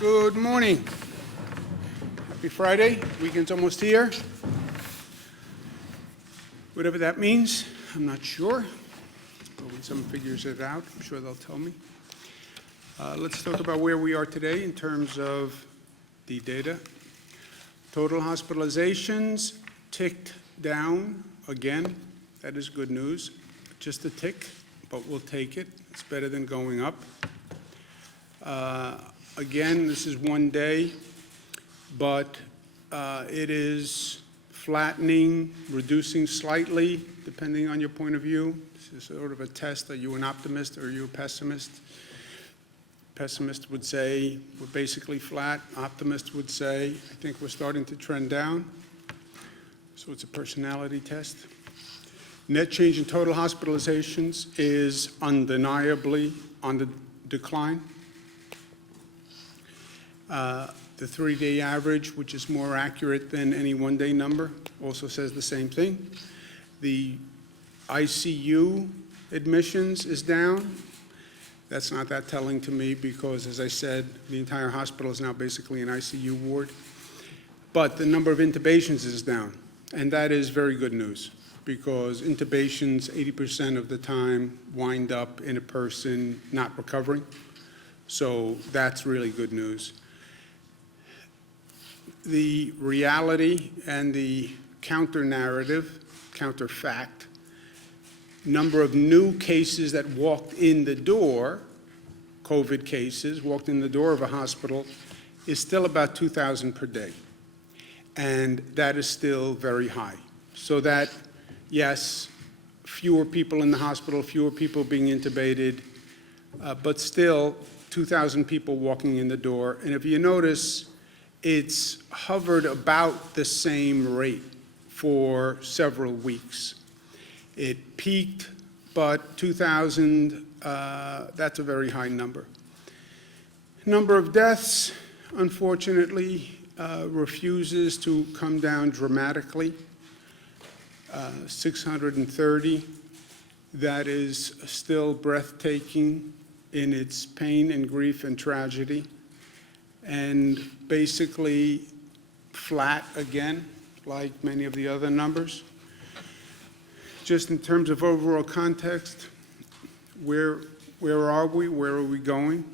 Good morning. Happy Friday. Weekend's almost here. Whatever that means, I'm not sure. But when someone figures it out, I'm sure they'll tell me. Let's talk about where we are today in terms of the data. Total hospitalizations ticked down again. That is good news. Just a tick, but we'll take it. It's better than going up. Again, this is one day, but it is flattening, reducing slightly, depending on your point of view. This is sort of a test. Are you an optimist or are you a pessimist? Pessimist would say we're basically flat. Optimist would say, I think we're starting to trend down. So it's a personality test. Net change in total hospitalizations is undeniably on the decline. The 3-day average, which is more accurate than any one-day number, also says the same thing. The ICU admissions is down. That's not that telling to me because, as I said, the entire hospital is now basically an ICU ward. But the number of intubations is down, and that is very good news because intubations 80% of the time wind up in a person not recovering. So that's really good news. The reality and the counter-narrative, counter-fact, number of new cases that walked in the door, COVID cases, walked in the door of a hospital, is still about 2,000 per day. And that is still very high. So that, yes, fewer people in the hospital, fewer people being intubated, but still 2,000 people walking in the door. And if you notice, it's hovered about the same rate for several weeks. It peaked, but 2,000, that's a very high number. Number of deaths, unfortunately, refuses to come down dramatically. 630 that is still breathtaking in its pain and grief and tragedy, and basically flat again, like many of the other numbers. Just in terms of overall context, where are we? Where are we going?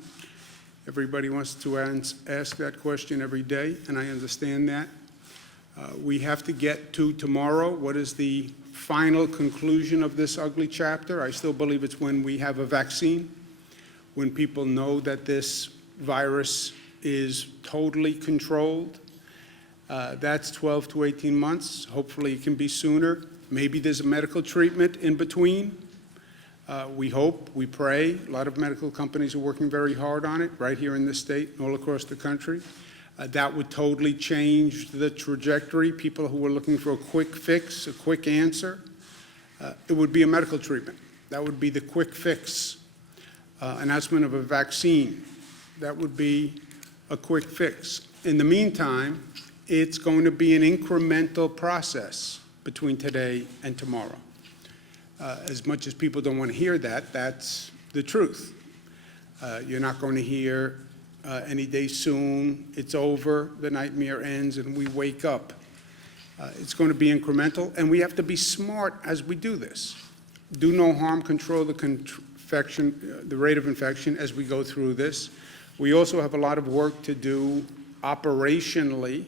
Everybody wants to ask that question every day, and I understand that. We have to get to tomorrow. What is the final conclusion of this ugly chapter? I still believe it's when we have a vaccine, when people know that this virus is totally controlled. That's 12 to 18 months. Hopefully it can be sooner. Maybe there's a medical treatment in between. We hope, we pray. A lot of medical companies are working very hard on it, right here in this state and all across the country. That would totally change the trajectory. People who are looking for a quick fix, a quick answer, it would be a medical treatment. That would be the quick fix. Announcement of a vaccine, that would be a quick fix. In the meantime, it's going to be an incremental process between today and tomorrow. As much as people don't want to hear that, that's the truth. You're not going to hear any day soon, it's over, the nightmare ends, and we wake up. It's going to be incremental, and we have to be smart as we do this. Do no harm, control the rate of infection as we go through this. We also have a lot of work to do operationally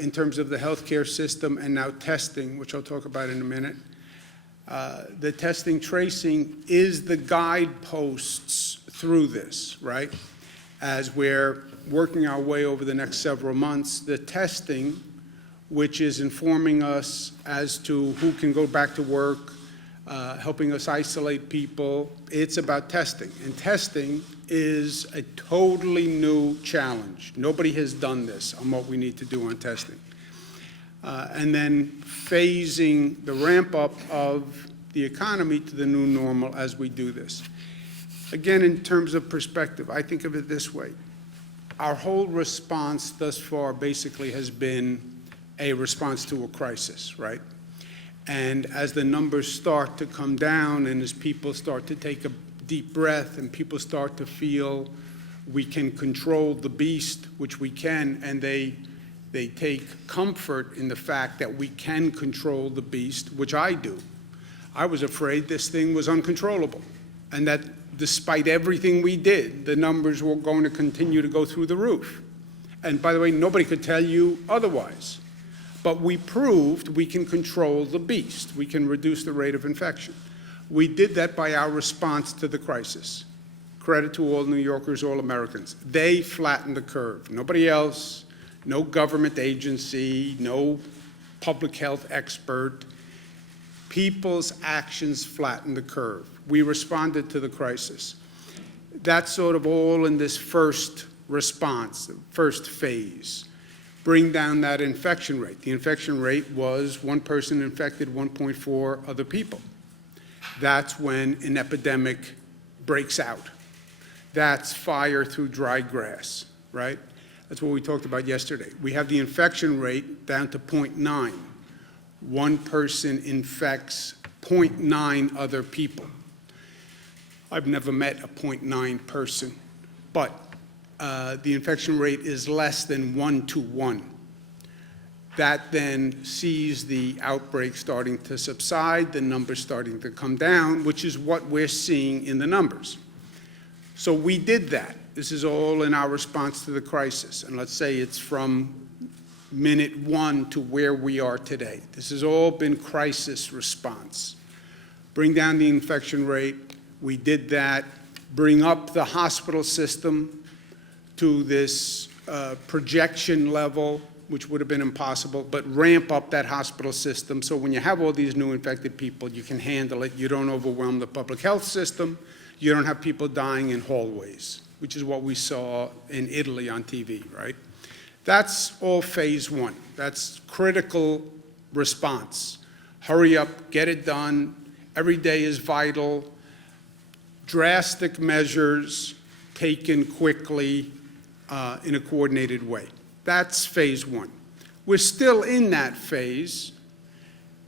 in terms of the healthcare system and now testing, which I'll talk about in a minute. The testing tracing is the guideposts through this, right? As we're working our way over the next several months, the testing, which is informing us as to who can go back to work, helping us isolate people, it's about testing. And testing is a totally new challenge. Nobody has done this on what we need to do on testing. And then phasing the ramp up of the economy to the new normal as we do this. Again, in terms of perspective, I think of it this way. Our whole response thus far basically has been a response to a crisis, right? And as the numbers start to come down and as people start to take a deep breath and people start to feel we can control the beast, which we can, and they take comfort in the fact that we can control the beast, which I do. I was afraid this thing was uncontrollable, and that despite everything we did, the numbers were going to continue to go through the roof. And by the way, nobody could tell you otherwise. But we proved we can control the beast. We can reduce the rate of infection. We did that by our response to the crisis. Credit to all New Yorkers, all Americans. They flattened the curve. Nobody else, no government agency, no public health expert. People's actions flattened the curve. We responded to the crisis. That's sort of all in this first response, the first phase. Bring down that infection rate. The infection rate was one person infected 1.4 other people. That's when an epidemic breaks out. That's fire through dry grass, right? That's what we talked about yesterday. We have the infection rate down to 0.9. One person infects 0.9 other people. I've never met a 0.9 person, but the infection rate is less than 1 to 1. That then sees the outbreak starting to subside, the numbers starting to come down, which is what we're seeing in the numbers. So we did that. This is all in our response to the crisis. And let's say it's from minute 1 to where we are today. This has all been crisis response. Bring down the infection rate. We did that. Bring up the hospital system to this projection level, which would have been impossible, but ramp up that hospital system so when you have all these new infected people, you can handle it. You don't overwhelm the public health system. You don't have people dying in hallways, which is what we saw in Italy on TV, right? That's all phase 1. That's critical response. Hurry up, get it done. Every day is vital. Drastic measures taken quickly in a coordinated way. That's phase 1. We're still in that phase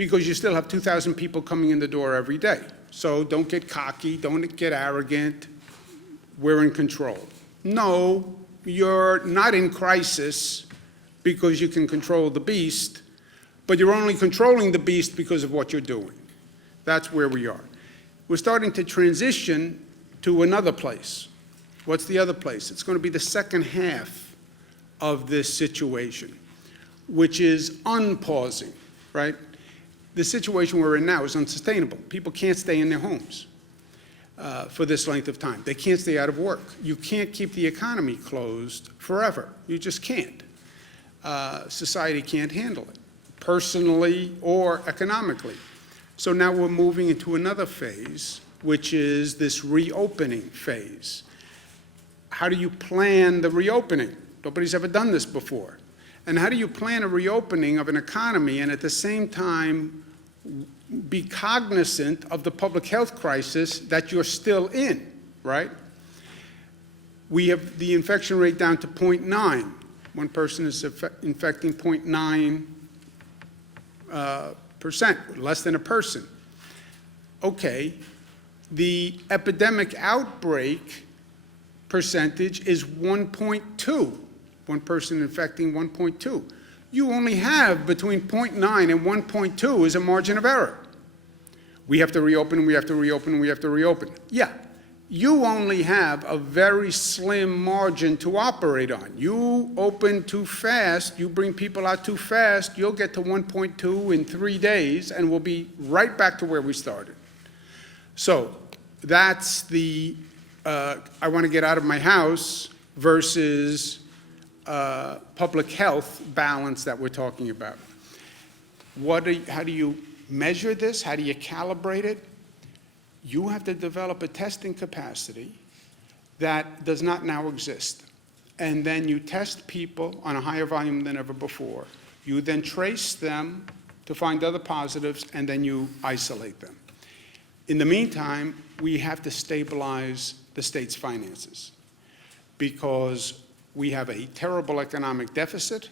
because you still have 2,000 people coming in the door every day. So don't get cocky, don't get arrogant, we're in control. No, you're not in crisis because you can control the beast, but you're only controlling the beast because of what you're doing. That's where we are. We're starting to transition to another place. What's the other place? It's going to be the second half of this situation, which is unpausing, right? The situation we're in now is unsustainable. People can't stay in their homes for this length of time. They can't stay out of work. You can't keep the economy closed forever. You just can't. Society can't handle it, personally or economically. So now we're moving into another phase, which is this reopening phase. How do you plan the reopening? Nobody's ever done this before. And how do you plan a reopening of an economy and at the same time be cognizant of the public health crisis that you're still in, right? We have the infection rate down to 0.9. One person is infecting 0.9%, less than a person. Okay, the epidemic outbreak percentage is 1.2. One person infecting 1.2. You only have between 0.9 and 1.2 is a margin of error. We have to reopen, we have to reopen, we have to reopen. Yeah, you only have a very slim margin to operate on. You open too fast, you bring people out too fast, you'll get to 1.2 in 3 days and we'll be right back to where we started. So that's the I want to get out of my house versus public health balance that we're talking about. How do you measure this? How do you calibrate it? You have to develop a testing capacity that does not now exist. And then you test people on a higher volume than ever before. You then trace them to find other positives, and then you isolate them. In the meantime, we have to stabilize the state's finances because we have a terrible economic deficit.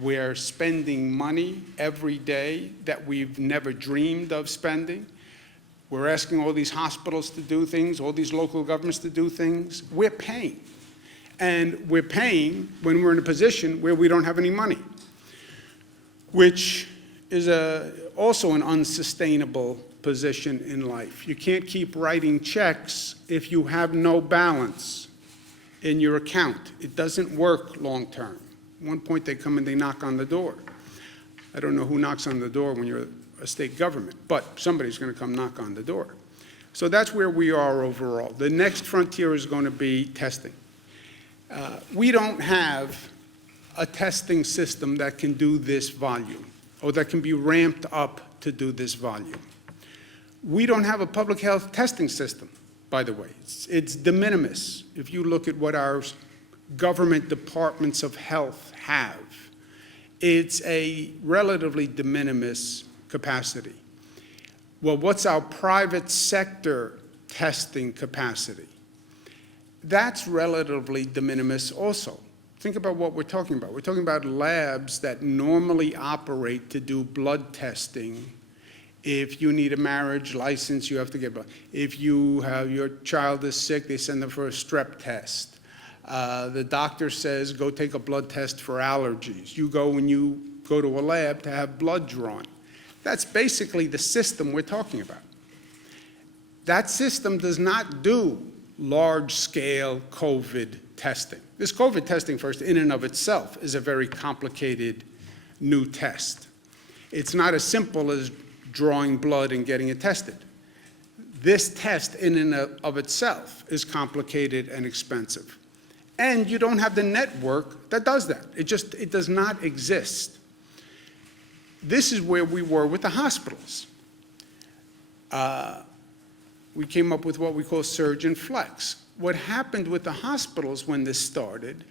We're spending money every day that we've never dreamed of spending. We're asking all these hospitals to do things, all these local governments to do things. We're paying. And we're paying when we're in a position where we don't have any money, which is also an unsustainable position in life. You can't keep writing checks if you have no balance in your account. It doesn't work long term. At one point they come and they knock on the door. I don't know who knocks on the door when you're a state government, but somebody's going to come knock on the door. So that's where we are overall. The next frontier is going to be testing. We don't have a testing system that can do this volume or that can be ramped up to do this volume. We don't have a public health testing system, by the way. It's de minimis. If you look at what our government departments of health have, it's a relatively de minimis capacity. Well, what's our private sector testing capacity? That's relatively de minimis also. Think about what we're talking about. We're talking about labs that normally operate to do blood testing. If you need a marriage license, you have to get blood. If your child is sick, they send them for a strep test. The doctor says, go take a blood test for allergies. You go when you go to a lab to have blood drawn. That's basically the system we're talking about. That system does not do large-scale COVID testing. This COVID testing, first, in and of itself, is a very complicated new test. It's not as simple as drawing blood and getting it tested. This test in and of itself is complicated and expensive. And you don't have the network that does that. It does not exist. This is where we were with the hospitals. We came up with what we call surge and flex. What happened with the hospitals when this started,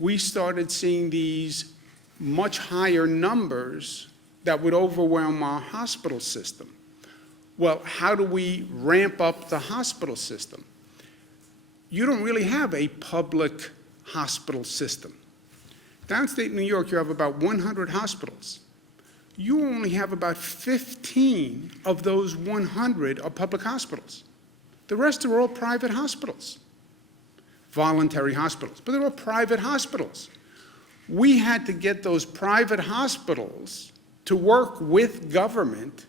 we started seeing these much higher numbers that would overwhelm our hospital system. Well, how do we ramp up the hospital system? You don't really have a public hospital system. Downstate New York, you have about 100 hospitals. you only have about 15 of those 100 are public hospitals. The rest are all private hospitals, voluntary hospitals, but they're all private hospitals. We had to get those private hospitals to work with government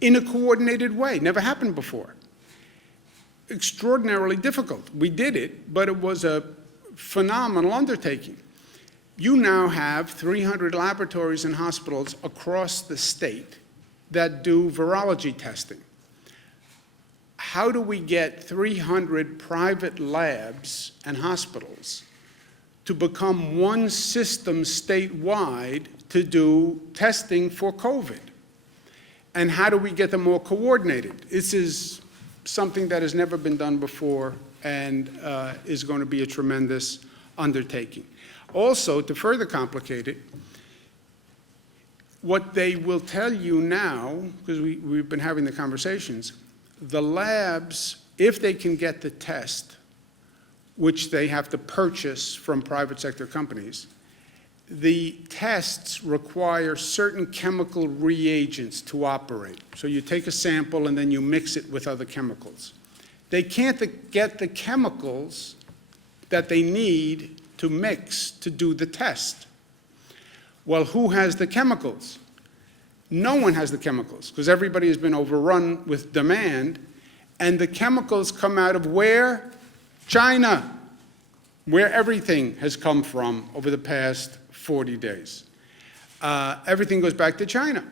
in a coordinated way. Never happened before. Extraordinarily difficult. We did it, but it was a phenomenal undertaking. You now have 300 laboratories and hospitals across the state that do virology testing. How do we get 300 private labs and hospitals to become one system statewide to do testing for COVID? And how do we get them all coordinated? This is something that has never been done before and is going to be a tremendous undertaking. Also, to further complicate it, what they will tell you now, because we've been having the conversations, the labs, if they can get the test, which they have to purchase from private sector companies, the tests require certain chemical reagents to operate. So you take a sample and then you mix it with other chemicals. They can't get the chemicals that they need to mix to do the test. Well, who has the chemicals? No one has the chemicals, because everybody has been overrun with demand, and the chemicals come out of where? China, where everything has come from over the past 40 days. Everything goes back to China.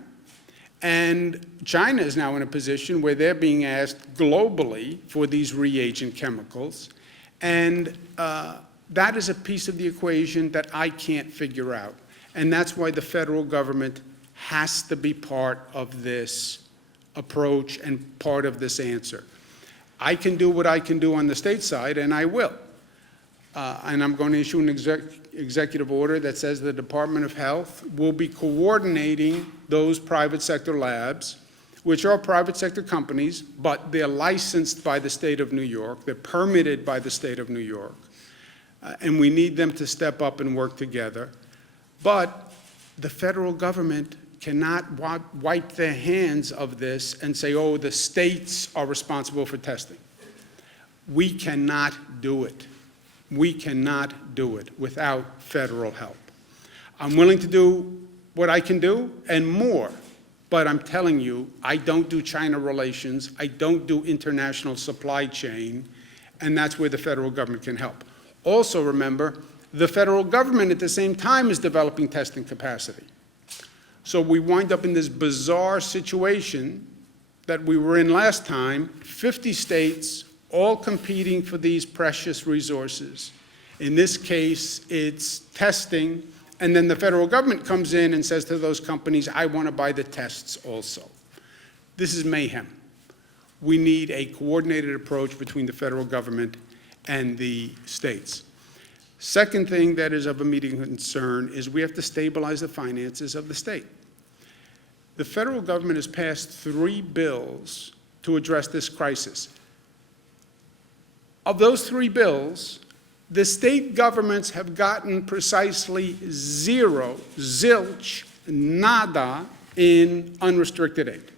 And China is now in a position where they're being asked globally for these reagent chemicals, and that is a piece of the equation that I can't figure out. And that's why the federal government has to be part of this approach and part of this answer. I can do what I can do on the state side, and I will. And I'm going to issue an executive order that says the Department of Health will be coordinating those private sector labs, which are private sector companies, but they're licensed by the state of New York. They're permitted by the state of New York. And we need them to step up and work together. But the federal government cannot wipe their hands of this and say, oh, the states are responsible for testing. We cannot do it. We cannot do it without federal help. I'm willing to do what I can do and more, but I'm telling you, I don't do China relations, I don't do international supply chain, and that's where the federal government can help. Also remember, the federal government at the same time is developing testing capacity. So we wind up in this bizarre situation that we were in last time, 50 states all competing for these precious resources. In this case, it's testing, and then the federal government comes in and says to those companies, I want to buy the tests also. This is mayhem. We need a coordinated approach between the federal government and the states. Second thing that is of immediate concern is we have to stabilize the finances of the state. The federal government has passed 3 bills to address this crisis. Of those 3 bills, the state governments have gotten precisely 0, zilch, nada in unrestricted aid.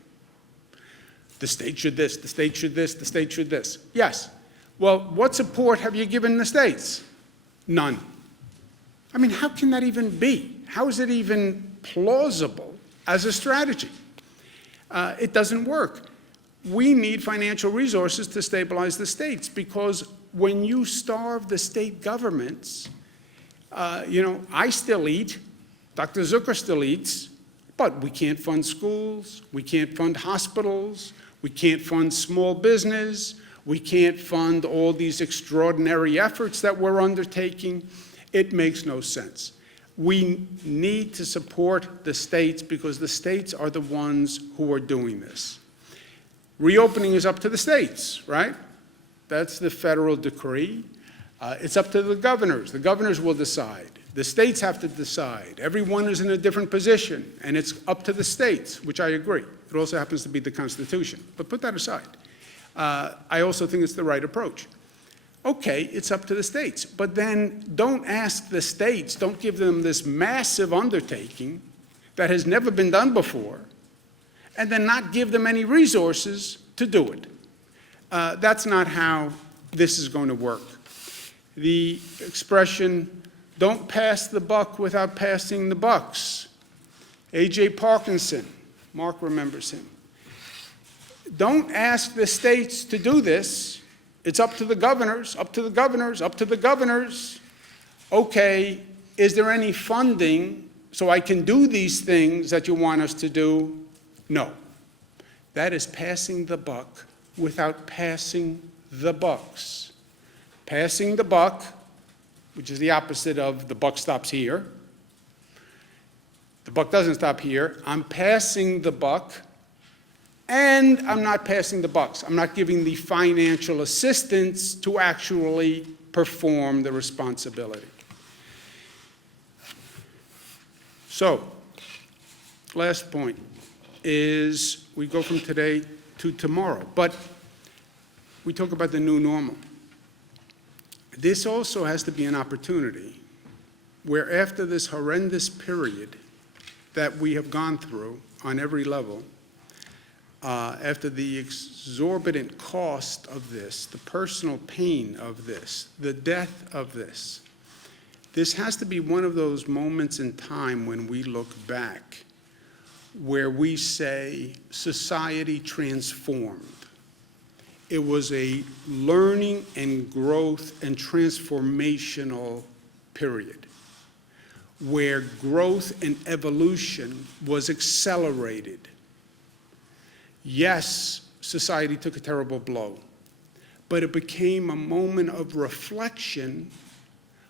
The state should this, the state should this, the state should this. Yes. Well, what support have you given the states? None. I mean, how can that even be? How is it even plausible as a strategy? It doesn't work. We need financial resources to stabilize the states, because when you starve the state governments, I still eat, Dr. Zucker still eats, but we can't fund schools, we can't fund hospitals, we can't fund small business, we can't fund all these extraordinary efforts that we're undertaking. It makes no sense. We need to support the states because the states are the ones who are doing this. Reopening is up to the states, right? That's the federal decree. It's up to the governors. The governors will decide. The states have to decide. Everyone is in a different position, and it's up to the states, which I agree. It also happens to be the Constitution. But put that aside. I also think it's the right approach. Okay, it's up to the states, but then don't ask the states, don't give them this massive undertaking that has never been done before, and then not give them any resources to do it. That's not how this is going to work. The expression, don't pass the buck without passing the bucks. A.J. Parkinson, Mark remembers him. Don't ask the states to do this. It's up to the governors, up to the governors, up to the governors. Okay, is there any funding so I can do these things that you want us to do? No. That is passing the buck without passing the bucks. Passing the buck, which is the opposite of the buck stops here. The buck doesn't stop here. I'm passing the buck, and I'm not passing the bucks. I'm not giving the financial assistance to actually perform the responsibility. So, last point is we go from today to tomorrow, but we talk about the new normal. This also has to be an opportunity where after this horrendous period that we have gone through on every level, after the exorbitant cost of this, the personal pain of this, the death of this, this has to be one of those moments in time when we look back where we say society transformed. It was a learning and growth and transformational period where growth and evolution was accelerated. Yes, society took a terrible blow, but it became a moment of reflection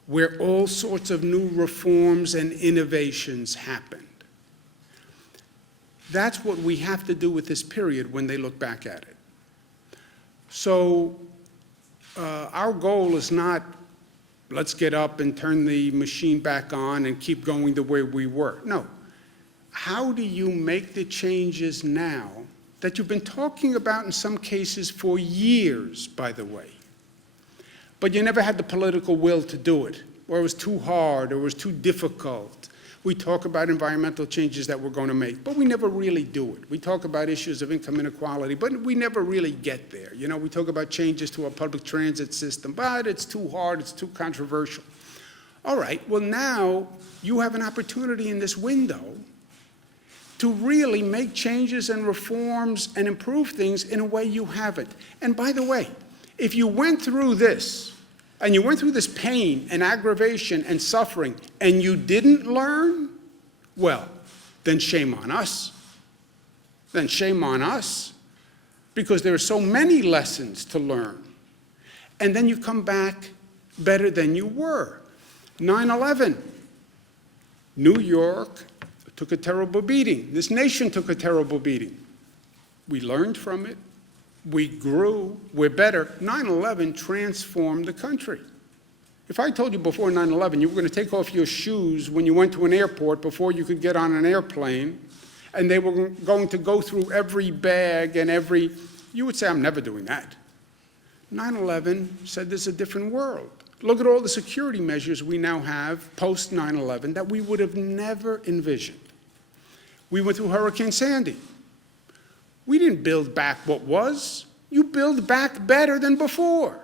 where all sorts of new reforms and innovations happened. That's what we have to do with this period when they look back at it. So our goal is not, let's get up and turn the machine back on and keep going the way we were. No. How do you make the changes now that you've been talking about in some cases for years, by the way, but you never had the political will to do it, or it was too hard, or it was too difficult? We talk about environmental changes that we're going to make, but we never really do it. We talk about issues of income inequality, but we never really get there. You know, we talk about changes to our public transit system, but it's too hard, it's too controversial. All right, well now you have an opportunity in this window to really make changes and reforms and improve things in a way you haven't. And by the way, if you went through this, and you went through this pain and aggravation and suffering, and you didn't learn, well, then shame on us. Then shame on us, because there are so many lessons to learn. And then you come back better than you were. 9/11, New York took a terrible beating. This nation took a terrible beating. We learned from it. We grew, we're better. 9/11 transformed the country. If I told you before 9/11 you were going to take off your shoes when you went to an airport before you could get on an airplane, and they were going to go through every bag and you would say, I'm never doing that. 9/11 said there's a different world. Look at all the security measures we now have post 9/11 that we would have never envisioned. We went through Hurricane Sandy. We didn't build back what was. You build back better than before.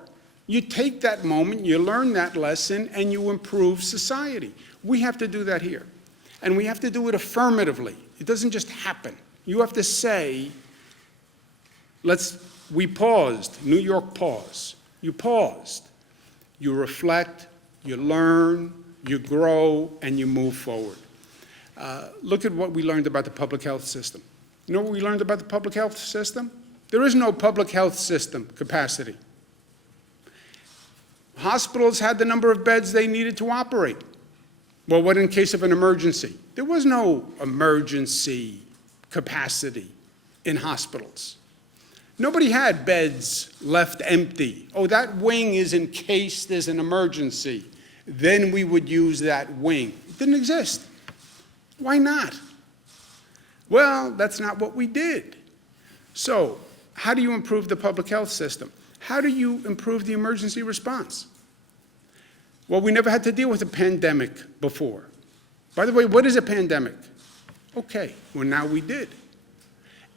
You take that moment, you learn that lesson, and you improve society. We have to do that here. And we have to do it affirmatively. It doesn't just happen. You have to say, we paused, New York pause. You paused. You reflect, you learn, you grow, and you move forward. Look at what we learned about the public health system. You know what we learned about the public health system? There is no public health system capacity. Hospitals had the number of beds they needed to operate. Well, what in case of an emergency? There was no emergency capacity in hospitals. Nobody had beds left empty. Oh, that wing is in case there's an emergency. Then we would use that wing. It didn't exist. Why not? Well, that's not what we did. So, how do you improve the public health system? How do you improve the emergency response? Well, we never had to deal with a pandemic before. By the way, what is a pandemic? Okay, well, now we did.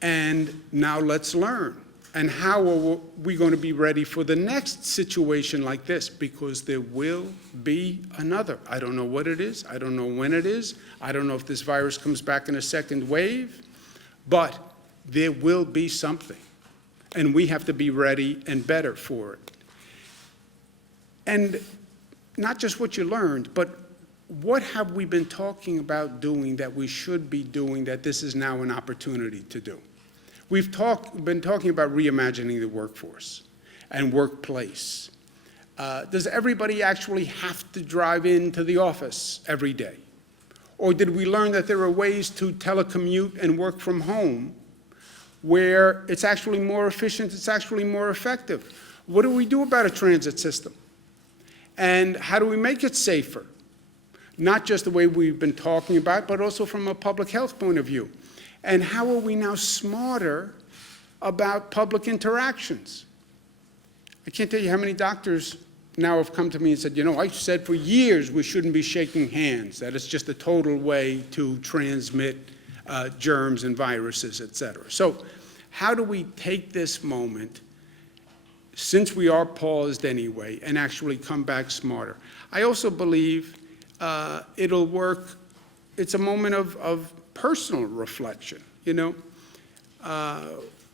And now let's learn. And how are we going to be ready for the next situation like this? Because there will be another. I don't know what it is. I don't know when it is. I don't know if this virus comes back in a second wave. But there will be something. And we have to be ready and better for it. And not just what you learned, but what have we been talking about doing that we should be doing that this is now an opportunity to do? We've been talking about reimagining the workforce and workplace. Does everybody actually have to drive into the office every day? Or did we learn that there are ways to telecommute and work from home where it's actually more efficient, it's actually more effective? What do we do about a transit system? And how do we make it safer? Not just the way we've been talking about, but also from a public health point of view. And how are we now smarter about public interactions? I can't tell you how many doctors now have come to me and said, you know, I said for years we shouldn't be shaking hands, that it's just a total way to transmit germs and viruses, et cetera. So how do we take this moment, since we are paused anyway, and actually come back smarter? I also believe it'll work. It's a moment of personal reflection, you know.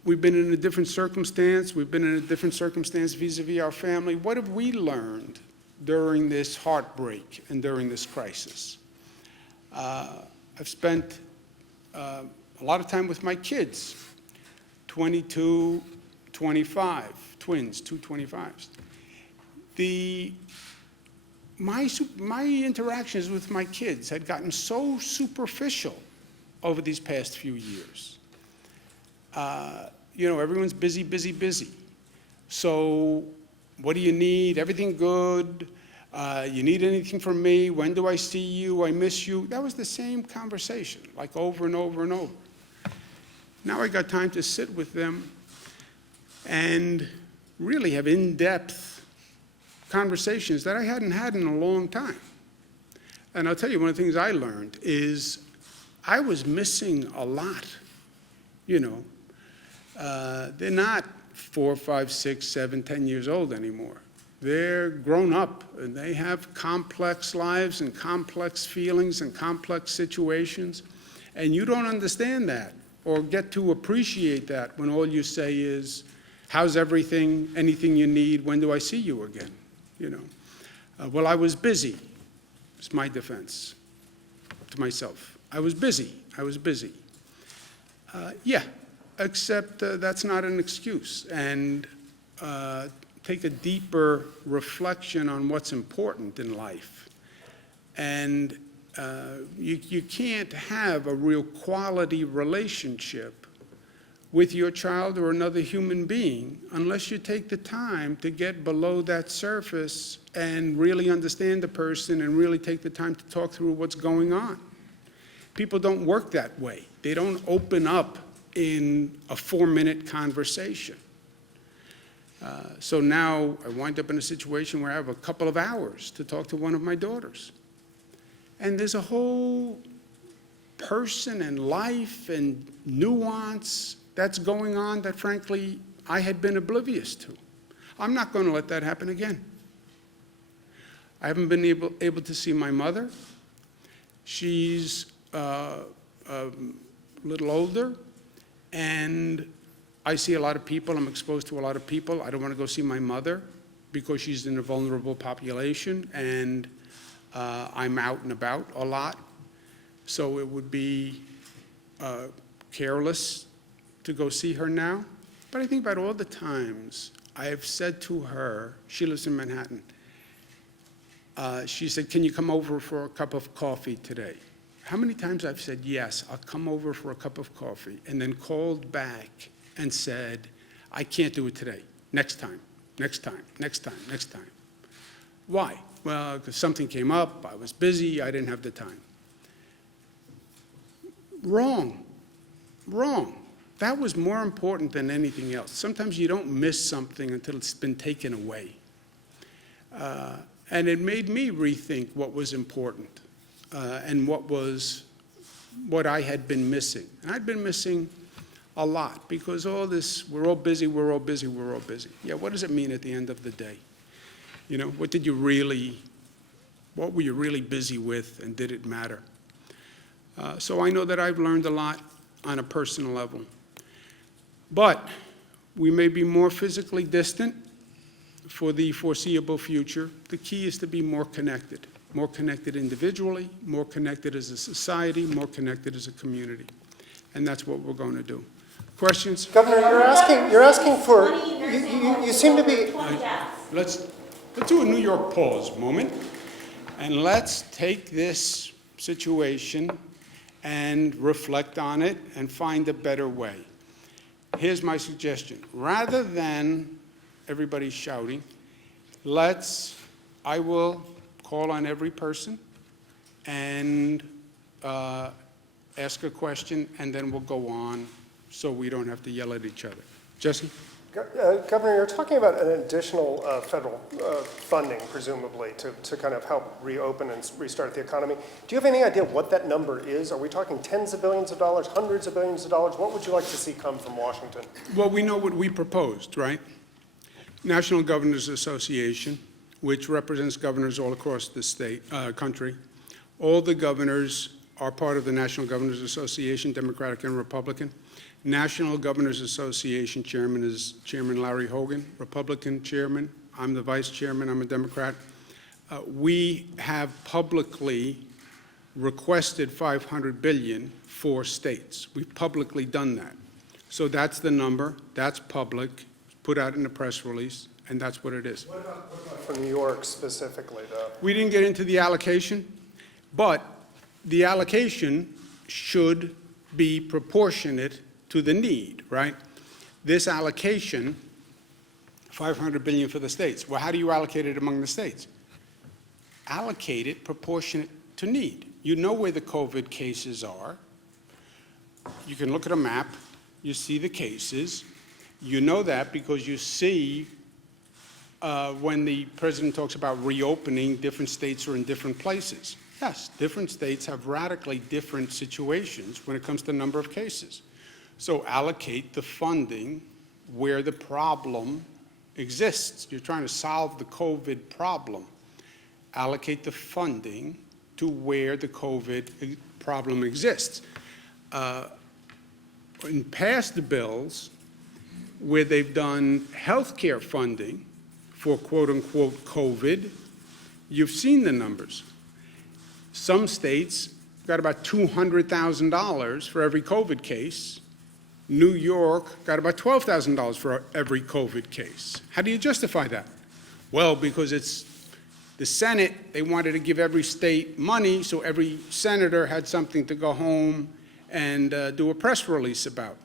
We've been in a different circumstance. We've been in a different circumstance vis-a-vis our family. What have we learned during this heartbreak and during this crisis? I've spent a lot of time with my kids, 22, 25, twins, two 25s. My interactions with my kids had gotten so superficial over these past few years. You know, everyone's busy, busy, busy. So what do you need? Everything good? You need anything from me? When do I see you? I miss you. That was the same conversation, like over and over and over. Now I got time to sit with them and really have in-depth conversations that I hadn't had in a long time. And I'll tell you, one of the things I learned is I was missing a lot, you know. They're not 4, 5, 6, 7, 10 years old anymore. They're grown up, and they have complex lives and complex feelings and complex situations. And you don't understand that or get to appreciate that when all you say is, how's everything, anything you need, when do I see you again? You know. Well, I was busy. It's my defense to myself. I was busy. Yeah, except that's not an excuse. And take a deeper reflection on what's important in life. And you can't have a real quality relationship with your child or another human being unless you take the time to get below that surface and really understand the person and really take the time to talk through what's going on. People don't work that way. They don't open up in a 4-minute conversation. So now I wind up in a situation where I have a couple of hours to talk to one of my daughters. And there's a whole person and life and nuance that's going on that, frankly, I had been oblivious to. I'm not going to let that happen again. I haven't been able to see my mother. She's a little older, and I see a lot of people. I'm exposed to a lot of people. I don't want to go see my mother because she's in a vulnerable population, and I'm out and about a lot. So it would be careless to go see her now. But I think about all the times I have said to her, she lives in Manhattan, she said, can you come over for a cup of coffee today? How many times I've said, yes, I'll come over for a cup of coffee, and then called back and said, I can't do it today. Next time, next time, next time, next time. Why? Well, because something came up, I was busy, I didn't have the time. Wrong. That was more important than anything else. Sometimes you don't miss something until it's been taken away. And it made me rethink what was important and what was what I had been missing. And I'd been missing a lot because all this, we're all busy, we're all busy, we're all busy. Yeah, what does it mean at the end of the day? You know, what were you really busy with, and did it matter? So I know that I've learned a lot on a personal level. But we may be more physically distant for the foreseeable future. The key is to be more connected individually, more connected as a society, more connected as a community. And that's what we're going to do. Questions? Governor, you're asking for, you seem to be. Let's do a New York pause moment, and let's take this situation and reflect on it and find a better way. Here's my suggestion. Rather than everybody shouting, I will call on every person and ask a question, and then we'll go on so we don't have to yell at each other. Jesse? Governor, you're talking about an additional federal funding, presumably, to kind of help reopen and restart the economy. Do you have any idea what that number is? Are we talking tens of billions of dollars, hundreds of billions of dollars? What would you like to see come from Washington? Well, we know what we proposed, right? National Governors Association, which represents governors all across the country. All the governors are part of the National Governors Association, Democratic and Republican. National Governors Association chairman is Chairman Larry Hogan, Republican chairman. I'm the vice chairman, I'm a Democrat. We have publicly requested $500 billion for states. We've publicly done that. So that's the number, that's public, put out in a press release, and that's what it is. What about for New York specifically, though? We didn't get into the allocation, but the allocation should be proportionate to the need, right? This allocation, $500 billion for the states. Well, how do you allocate it among the states? Allocate it proportionate to need. You know where the COVID cases are. You can look at a map, you see the cases. You know that because you see when the president talks about reopening, different states are in different places. Yes, different states have radically different situations when it comes to number of cases. So allocate the funding where the problem exists. You're trying to solve the COVID problem. Allocate the funding to where the COVID problem exists. In past bills, where they've done healthcare funding for quote-unquote COVID, you've seen the numbers. Some states got about $200,000 for every COVID case. New York got about $12,000 for every COVID case. How do you justify that? Well, because it's the Senate, they wanted to give every state money, so every senator had something to go home and do a press release about.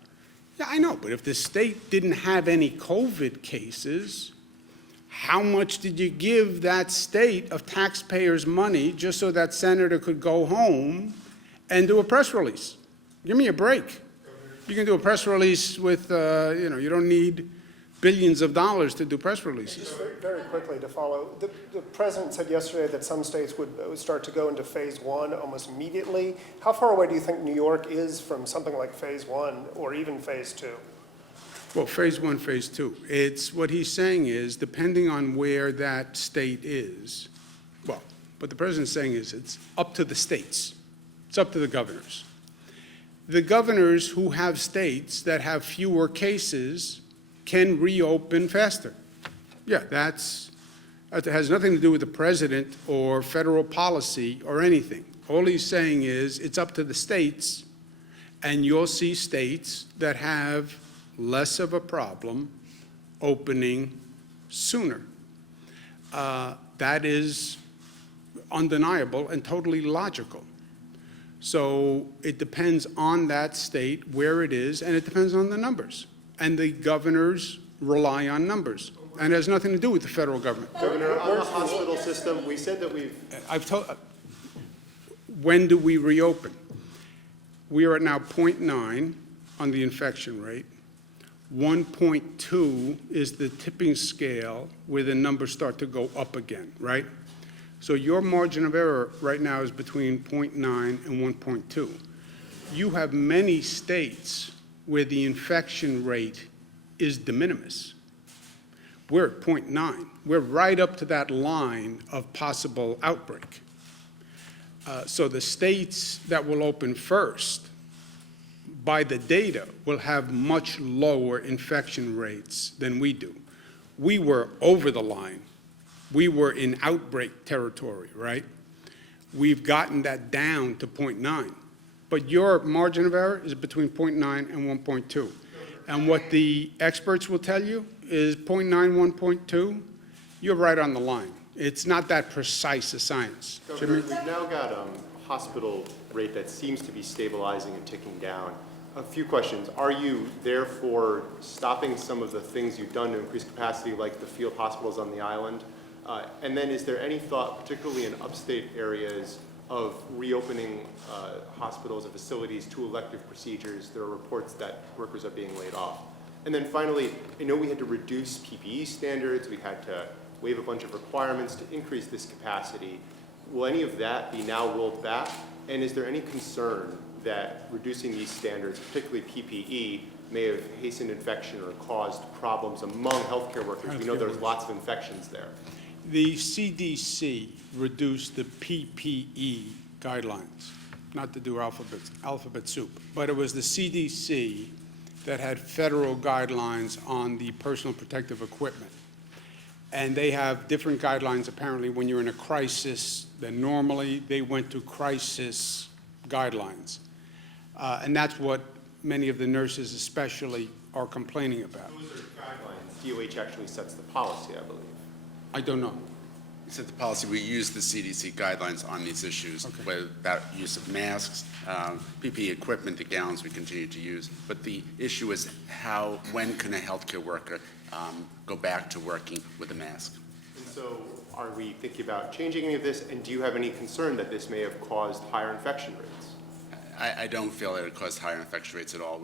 Yeah, I know, but if the state didn't have any COVID cases, how much did you give that state of taxpayers' money just so that senator could go home and do a press release? Give me a break. You can do a press release with, you don't need billions of dollars to do press releases. Just very quickly to follow, the president said yesterday that some states would start to go into phase one almost immediately. How far away do you think New York is from something like phase one or even phase two? Well, phase one, phase two. It's what he's saying is, depending on where that state is, well, what the president's saying is it's up to the states. It's up to the governors. The governors who have states that have fewer cases can reopen faster. Yeah, that has nothing to do with the president or federal policy or anything. All he's saying is it's up to the states, and you'll see states that have less of a problem opening sooner. That is undeniable and totally logical. So it depends on that state, where it is, and it depends on the numbers. And the governors rely on numbers. And it has nothing to do with the federal government. Governor, on the hospital system, we said that when do we reopen? We are at now 0.9 on the infection rate. 1.2 is the tipping scale where the numbers start to go up again, right? So your margin of error right now is between 0.9 and 1.2. you have many states where the infection rate is de minimis. We're at 0.9. We're right up to that line of possible outbreak. So the states that will open first, by the data, will have much lower infection rates than we do. We were over the line. We were in outbreak territory, right? We've gotten that down to 0.9. But your margin of error is between 0.9 and 1.2. And what the experts will tell you is 0.9, 1.2, you're right on the line. It's not that precise a science. Governor, we've now got a hospital rate that seems to be stabilizing and ticking down. A few questions. Are you therefore stopping some of the things you've done to increase capacity, like the field hospitals on the island? And then is there any thought, particularly in upstate areas, of reopening hospitals and facilities to elective procedures? There are reports that workers are being laid off. And then finally, I know we had to reduce PPE standards. We had to waive a bunch of requirements to increase this capacity. Will any of that be now rolled back? And is there any concern that reducing these standards, particularly PPE, may have hastened infection or caused problems among healthcare workers? We know there's lots of infections there. The CDC reduced the PPE guidelines, not to do alphabet soup, but it was the CDC that had federal guidelines on the personal protective equipment. And they have different guidelines apparently when you're in a crisis than normally. They went to crisis guidelines. And that's what many of the nurses especially are complaining about. Those are guidelines. DOH actually sets the policy, I believe. I don't know. We set the policy, we use the CDC guidelines on these issues, without use of masks, PPE equipment, the gowns we continue to use. But the issue is when can a healthcare worker go back to working with a mask? And so are we thinking about changing any of this? And do you have any concern that this may have caused higher infection rates? I don't feel that it caused higher infection rates at all.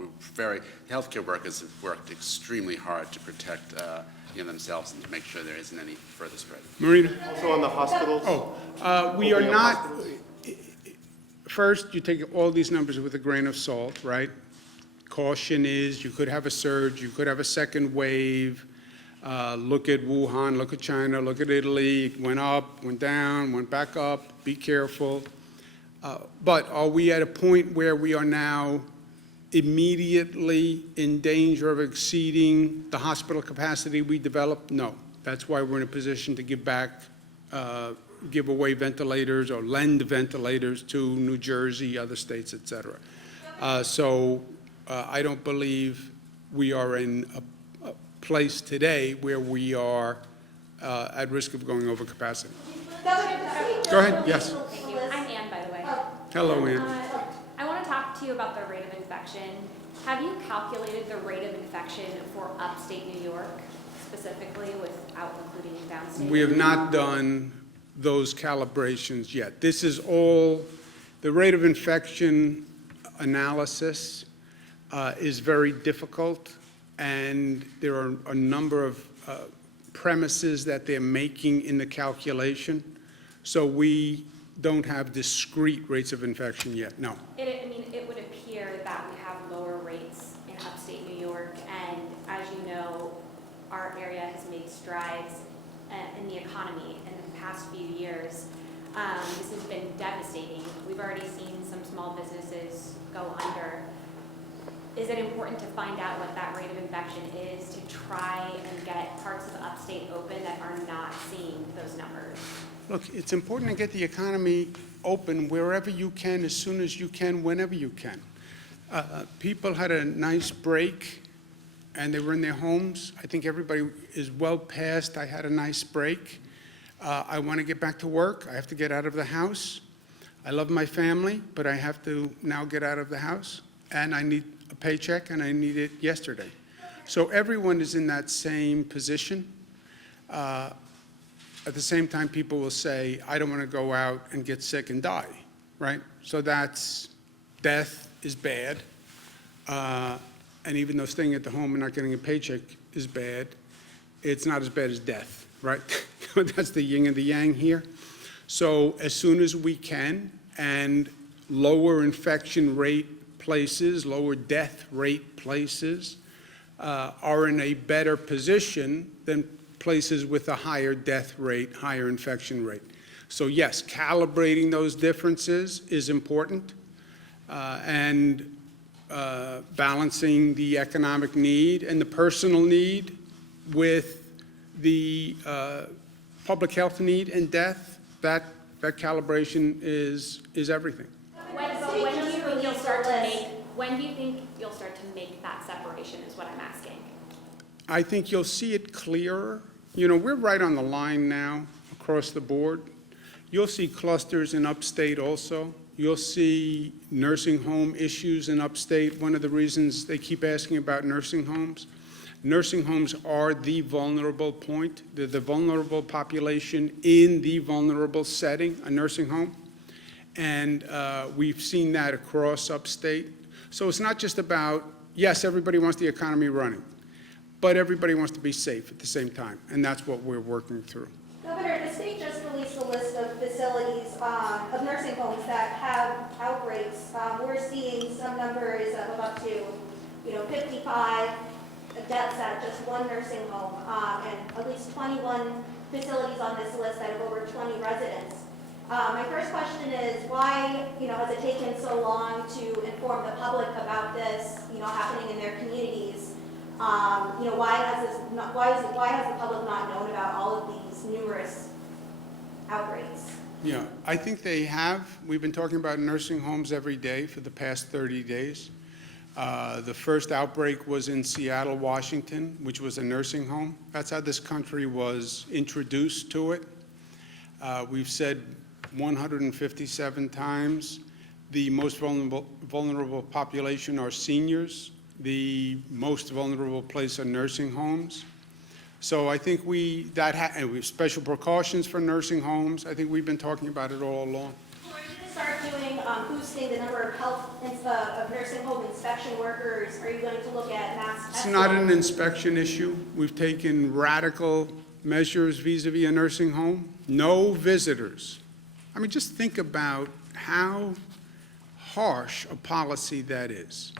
Healthcare workers have worked extremely hard to protect themselves and to make sure there isn't any further spread. Marina? Also on the hospitals? We are Opening up not, hospitals? first, you take all these numbers with a grain of salt, right? Caution is you could have a surge, you could have a second wave. Look at Wuhan, look at China, look at Italy. It went up, went down, went back up. Be careful. But are we at a point where we are now immediately in danger of exceeding the hospital capacity we developed? No. That's why we're in a position to give away ventilators or lend ventilators to New Jersey, other states, et cetera. So I don't believe we are in a place today where we are at risk of going over capacity. Go ahead, yes. Thank you. I'm Ann, by the way. Hello, Ann. I want to talk to you about the rate of infection. Have you calculated the rate of infection for upstate New York specifically without including downstate? We have not done those calibrations yet. This is all, the rate of infection analysis is very difficult, and there are a number of premises that they're making in the calculation. So we don't have discrete rates of infection yet, no. It would appear that we have lower rates in upstate New York, and as you know, our area has made strides in the economy in the past few years. This has been devastating. We've already seen some small businesses go under. Is it important to find out what that rate of infection is to try and get parts of upstate open that are not seeing those numbers? Look, it's important to get the economy open wherever you can, as soon as you can, whenever you can. People had a nice break, and they were in their homes. I think everybody is well past, I had a nice break. I want to get back to work. I have to get out of the house. I love my family, but I have to now get out of the house. And I need a paycheck, and I need it yesterday. So everyone is in that same position. At the same time, people will say, I don't want to go out and get sick and die, right? So death is bad. And even though staying at the home and not getting a paycheck is bad, it's not as bad as death, right? That's the yin and the yang here. So as soon as we can, and lower infection rate places, lower death rate places, are in a better position than places with a higher death rate, higher infection rate. So yes, calibrating those differences is important, and balancing the economic need and the personal need with the public health need and death, that calibration is everything. When do you think you'll start to make that separation is what I'm asking? I think you'll see it clearer. You know, we're right on the line now across the board. You'll see clusters in upstate also. You'll see nursing home issues in upstate. One of the reasons they keep asking about nursing homes are the vulnerable point. They're the vulnerable population in the vulnerable setting, a nursing home. And we've seen that across upstate. So it's not just about, yes, everybody wants the economy running, but everybody wants to be safe at the same time. And that's what we're working through. Governor, the state just released a list of facilities, of nursing homes that have outbreaks. We're seeing some numbers of up to, 55 deaths at just one nursing home, and at least 21 facilities on this list that have over 20 residents. My first question is, why, has it taken so long to inform the public about this, happening in their communities? Why has the public not known about all of these numerous outbreaks? Yeah, I think they have. We've been talking about nursing homes every day for the past 30 days. The first outbreak was in Seattle, Washington, which was a nursing home. That's how this country was introduced to it. We've said 157 times the most vulnerable population are seniors. The most vulnerable place are nursing homes. So I think we have special precautions for nursing homes. I think we've been talking about it all along. Are you going to start doing, boosting the number of of nursing home inspection workers? Are you going to look at mass It's testing? not an inspection issue. We've taken radical measures vis-a-vis a nursing home. No visitors. I mean, just think about how harsh a policy that is.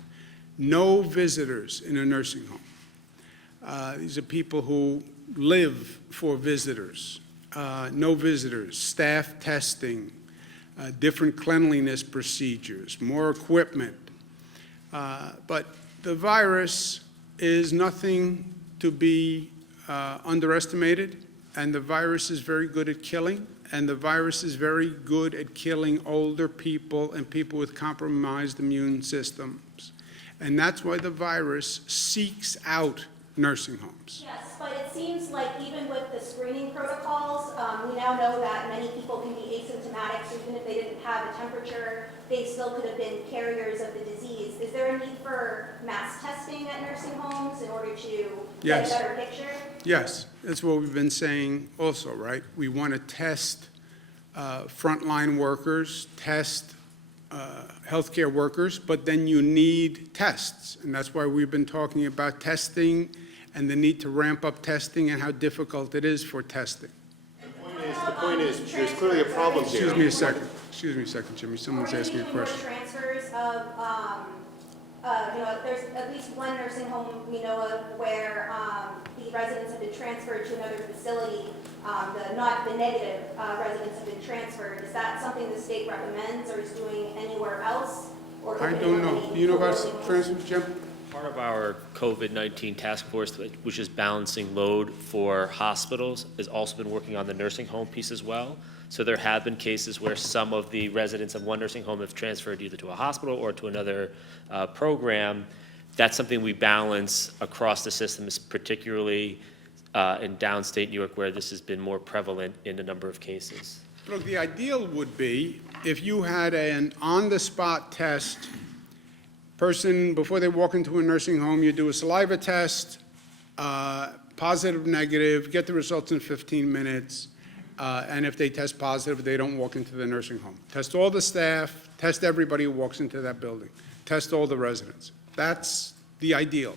No visitors in a nursing home. These are people who live for visitors. No visitors, staff testing, different cleanliness procedures, more equipment. But the virus is nothing to be underestimated, and the virus is very good at killing, and the virus is very good at killing older people and people with compromised immune systems. And that's why the virus seeks out nursing homes. Yes, but it seems like even with the screening protocols, we now know that many people can be asymptomatic, so even if they didn't have a temperature, they still could have been carriers of the disease. Is there a need for mass testing at nursing homes in order to get a better picture? Yes, that's what we've been saying also, right? We want to test frontline workers, test healthcare workers, but then you need tests. And that's why we've been talking about testing and the need to ramp up testing and how difficult it is for testing. The point is, there's clearly a problem here. Excuse me a second, Jimmy. Someone's asking a question. Are we seeing more transfers of, there's at least one nursing home we know of where the residents have been transferred to another facility. The negative residents have been transferred. Is that something the state recommends or is doing anywhere else? Or I don't know. Do you know about transfers, Jim? Part of our COVID-19 task force, which is balancing load for hospitals, has also been working on the nursing home piece as well. So there have been cases where some of the residents of one nursing home have transferred either to a hospital or to another program. That's something we balance across the system, particularly in downstate New York, where this has been more prevalent in a number of cases. Look, the ideal would be if you had an on-the-spot test. Person, before they walk into a nursing home, you do a saliva test, positive, negative, get the results in 15 minutes, and if they test positive, they don't walk into the nursing home. Test all the staff, test everybody who walks into that building, test all the residents. That's the ideal.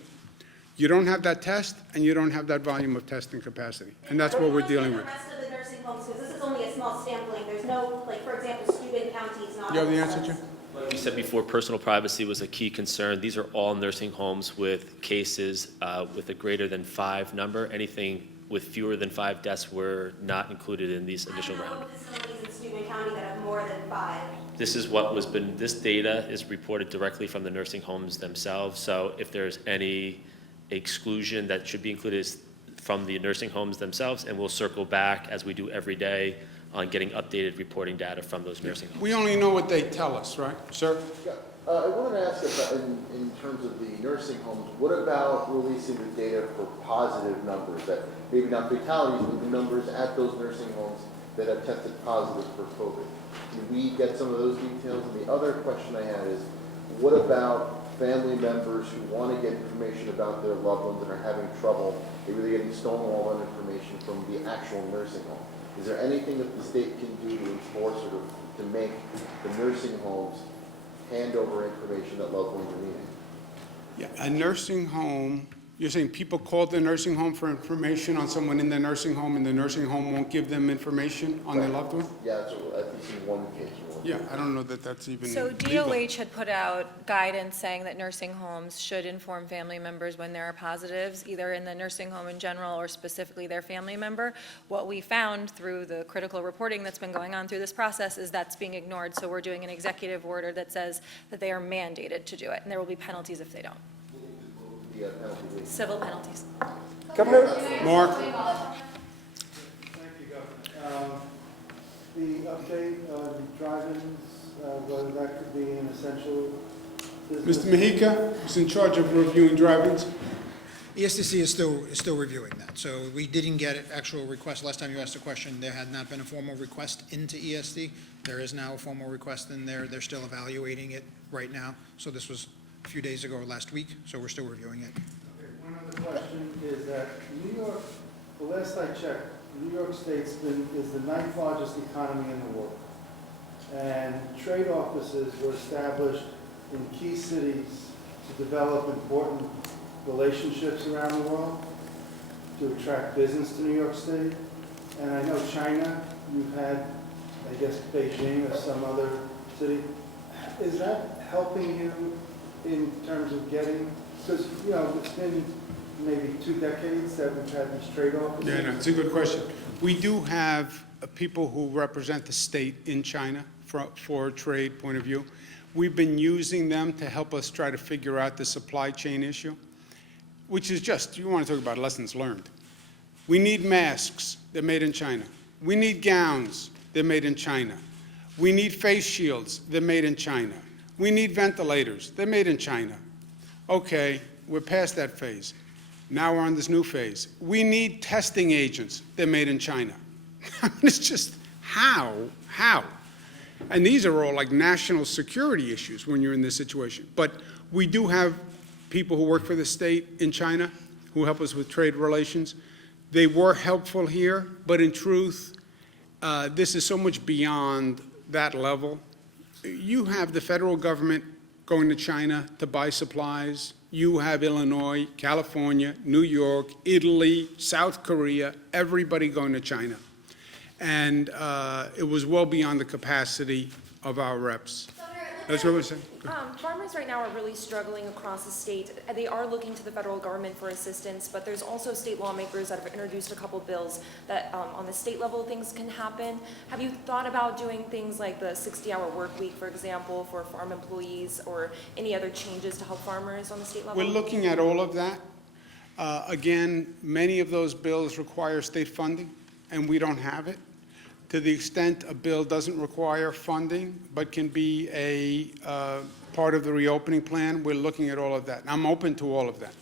You don't have that test, and you don't have that volume of testing capacity, and that's what we're dealing with. The rest of the nursing homes, because this is only a small sampling, there's no, like, for example, Steuben County is not. You have the answer, Jim? But we said before, personal privacy was a key concern. These are all nursing homes with cases with a greater than 5 number. Anything with fewer than 5 deaths were not included in these initial round. I know facilities in Steuben County that have more than 5. This is what was been, this data is reported directly from the nursing homes themselves. So if there's any exclusion that should be included is from the nursing homes themselves, and we'll circle back as we do every day on getting updated reporting data from those nursing homes. We only know what they tell us, right, sir? Yeah, I wanted to ask about, in terms of the nursing homes, what about releasing the data for positive numbers, that maybe not fatalities, but the numbers at those nursing homes that have tested positive for COVID? Can we get some of those details? And the other question I had is, what about family members who want to get information about their loved ones and are having trouble, maybe they're getting stonewalled on information from the actual nursing home? Is there anything that the state can do to enforce or to make the nursing homes hand over information that loved ones are needing? Yeah, a nursing home, you're saying people call the nursing home for information on someone in the nursing home, and the nursing home won't give them information on their loved one? Yeah, that's at least in one case. Yeah, I don't know that that's even So legal. DOH had put out guidance saying that nursing homes should inform family members when there are positives, either in the nursing home in general or specifically their family member. What we found through the critical reporting that's been going on through this process is that's being ignored. So we're doing an executive order that says that they are mandated to do it, and there will be penalties if they don't. The penalty rate. Civil penalties. Governor? Mark? Thank you, Governor. The update on drive-ins, whether that could be an essential business. Mr. Mahika, who's in charge of reviewing drive-ins? ESDC is still reviewing that. So we didn't get an actual request. Last time you asked a question, there had not been a formal request into ESD. There is now a formal request in there. They're still evaluating it right now. So this was a few days ago or last week, so we're still reviewing it. Okay, one other question is that New York, the last I checked, New York State's is the 9th largest economy in the world. And trade offices were established in key cities to develop important relationships around the world, to attract business to New York State. And I know China, you've had, I guess, Beijing or some other city. Is that helping you in terms of getting, because, you know, it's been maybe 2 decades that we've had these trade offices? Yeah, no, it's a good question. We do have people who represent the state in China for a trade point of view. We've been using them to help us try to figure out the supply chain issue, which is just, you want to talk about lessons learned. We need masks, they're made in China. We need gowns, they're made in China. We need face shields, they're made in China. We need ventilators, they're made in China. Okay, we're past that phase. Now we're on this new phase. We need testing agents, they're made in China. I mean, it's just, how? And these are all like national security issues when you're in this situation. But we do have people who work for the state in China who help us with trade relations. They were helpful here, but in truth, this is so much beyond that level. You have the federal government going to China to buy supplies. You have Illinois, California, New York, Italy, South Korea, everybody going to China. And it was well beyond the capacity of our reps. That's what we're saying. Farmers right now are really struggling across the state. They are looking to the federal government for assistance, but there's also state lawmakers that have introduced a couple bills that on the state level things can happen. Have you thought about doing things like the 60-hour work week, for example, for farm employees, or any other changes to help farmers on the state level? We're looking at all of that. Again, many of those bills require state funding, and we don't have it. To the extent a bill doesn't require funding, but can be a part of the reopening plan, we're looking at all of that. I'm open to all of that.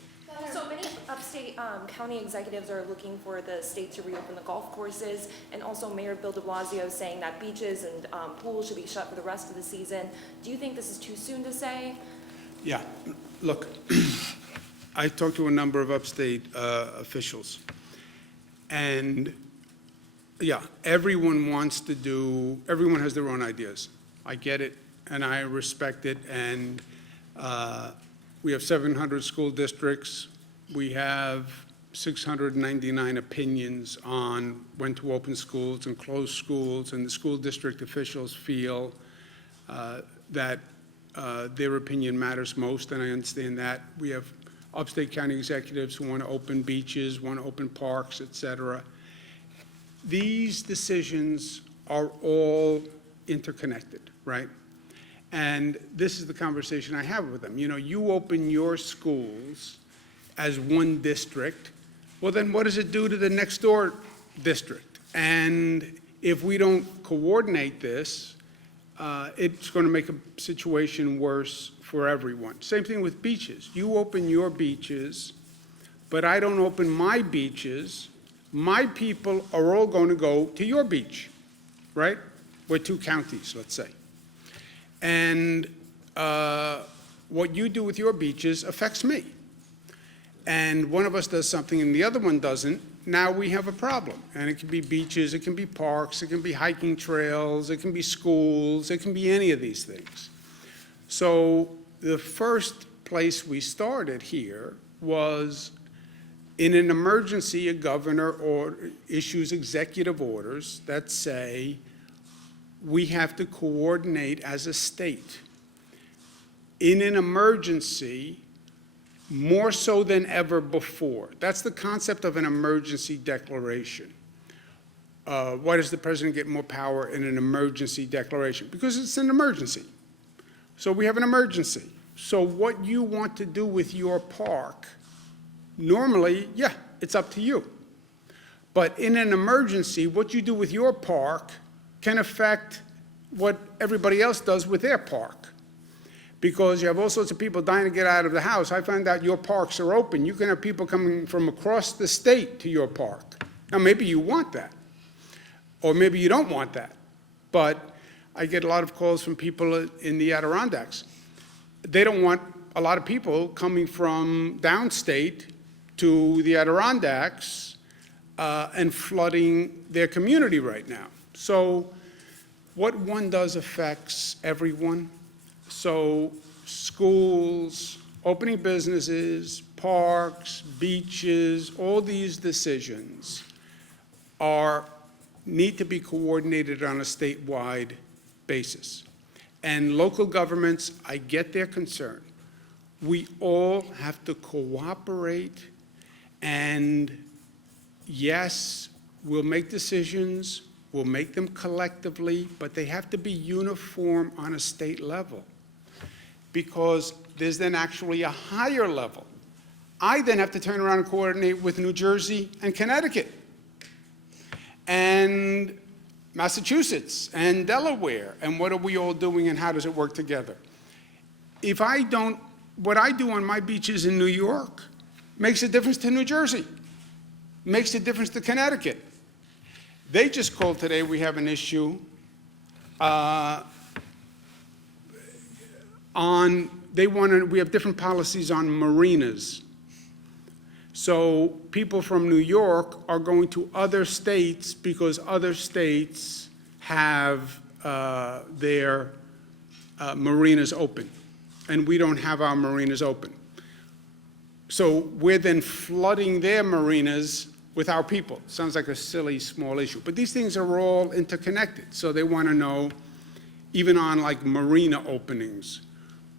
So many upstate county executives are looking for the state to reopen the golf courses, and also Mayor Bill de Blasio saying that beaches and pools should be shut for the rest of the season. Do you think this is too soon to say? Yeah, look, I talked to a number of upstate officials, and yeah, everyone has their own ideas. I get it, and I respect it, and we have 700 school districts. We have 699 opinions on when to open schools and close schools, and the school district officials feel that their opinion matters most, and I understand that. We have upstate county executives who want to open beaches, want to open parks, et cetera. These decisions are all interconnected, right? And this is the conversation I have with them. You know, you open your schools as one district, well, then what does it do to the next door district? And if we don't coordinate this, it's going to make a situation worse for everyone. Same thing with beaches. You open your beaches, but I don't open my beaches. My people are all going to go to your beach, right? We're 2 counties, let's say. And what you do with your beaches affects me. And one of us does something and the other one doesn't, now we have a problem. And it can be beaches, it can be parks, it can be hiking trails, it can be schools, it can be any of these things. So the first place we started here was in an emergency, a governor issues executive orders that say we have to coordinate as a state. In an emergency, more so than ever before. That's the concept of an emergency declaration. Why does the president get more power in an emergency declaration? Because it's an emergency. So we have an emergency. So what you want to do with your park, normally, yeah, it's up to you. But in an emergency, what you do with your park can affect what everybody else does with their park. Because you have all sorts of people dying to get out of the house. I found out your parks are open. You can have people coming from across the state to your park. Now, maybe you want that, or maybe you don't want that. But I get a lot of calls from people in the Adirondacks. They don't want a lot of people coming from downstate to the Adirondacks and flooding their community right now. So what one does affects everyone. So schools, opening businesses, parks, beaches, all these decisions need to be coordinated on a statewide basis. And local governments, I get their concern. We all have to cooperate, and yes, we'll make decisions, we'll make them collectively, but they have to be uniform on a state level, because there's then actually a higher level. I then have to turn around and coordinate with New Jersey and Connecticut and Massachusetts and Delaware, and what are we all doing and how does it work together? If I don't, what I do on my beaches in New York makes a difference to New Jersey, makes a difference to Connecticut. They just called today, we have an issue we have different policies on marinas. So people from New York are going to other states because other states have their marinas open, and we don't have our marinas open. So we're then flooding their marinas with our people. Sounds like a silly, small issue. But these things are all interconnected. So they want to know, even on like marina openings,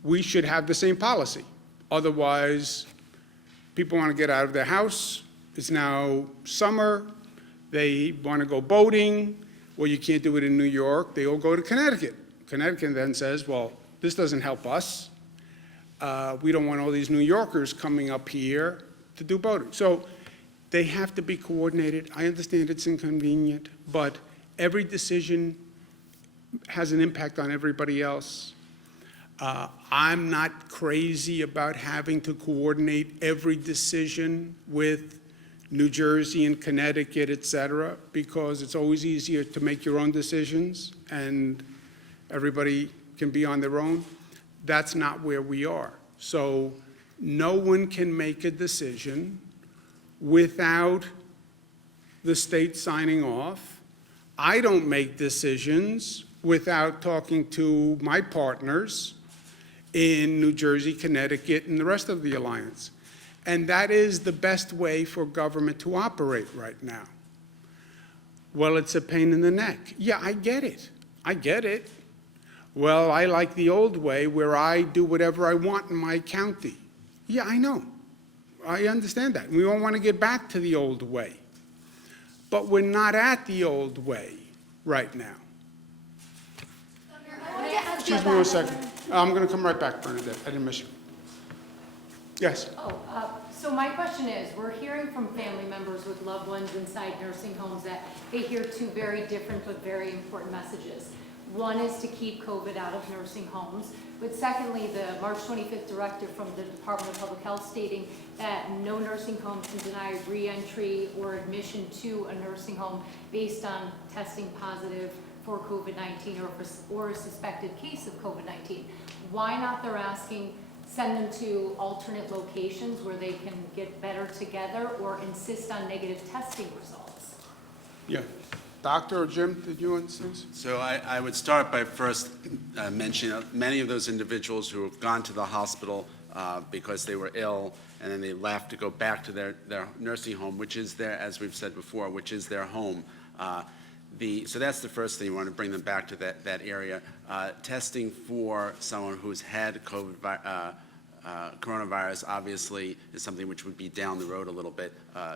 we should have the same policy. Otherwise, people want to get out of their house. It's now summer. They want to go boating. Well, you can't do it in New York. They all go to Connecticut. Connecticut then says, well, this doesn't help us. We don't want all these New Yorkers coming up here to do boating. So they have to be coordinated. I understand it's inconvenient, but every decision has an impact on everybody else. I'm not crazy about having to coordinate every decision with New Jersey and Connecticut, et cetera, because it's always easier to make your own decisions and everybody can be on their own. That's not where we are. So no one can make a decision without the state signing off. I don't make decisions without talking to my partners in New Jersey, Connecticut, and the rest of the alliance. And that is the best way for government to operate right now. Well, it's a pain in the neck. Yeah, I get it. I get it. Well, I like the old way where I do whatever I want in my county. Yeah, I know. I understand that. We all want to get back to the old way. But we're not at the old way right now. Excuse me one second. I'm going to come right back, Bernadette. I didn't miss you. Yes. So my question is, we're hearing from family members with loved ones inside nursing homes that they hear two very different but very important messages. One is to keep COVID out of nursing homes, but secondly, the March 25th directive from the Department of Public Health stating that no nursing home can deny re-entry or admission to a nursing home based on testing positive for COVID-19 or a suspected case of COVID-19. Why not, they're asking, send them to alternate locations where they can get better together or insist on negative testing results? Yeah. Doctor or Jim, did you insist? So I would start by first mentioning many of those individuals who have gone to the hospital because they were ill, and then they left to go back to their nursing home, which is their, as we've said before, which is their home. So that's the first thing. You want to bring them back to that area. Testing for someone who's had coronavirus obviously is something which would be down the road a little bit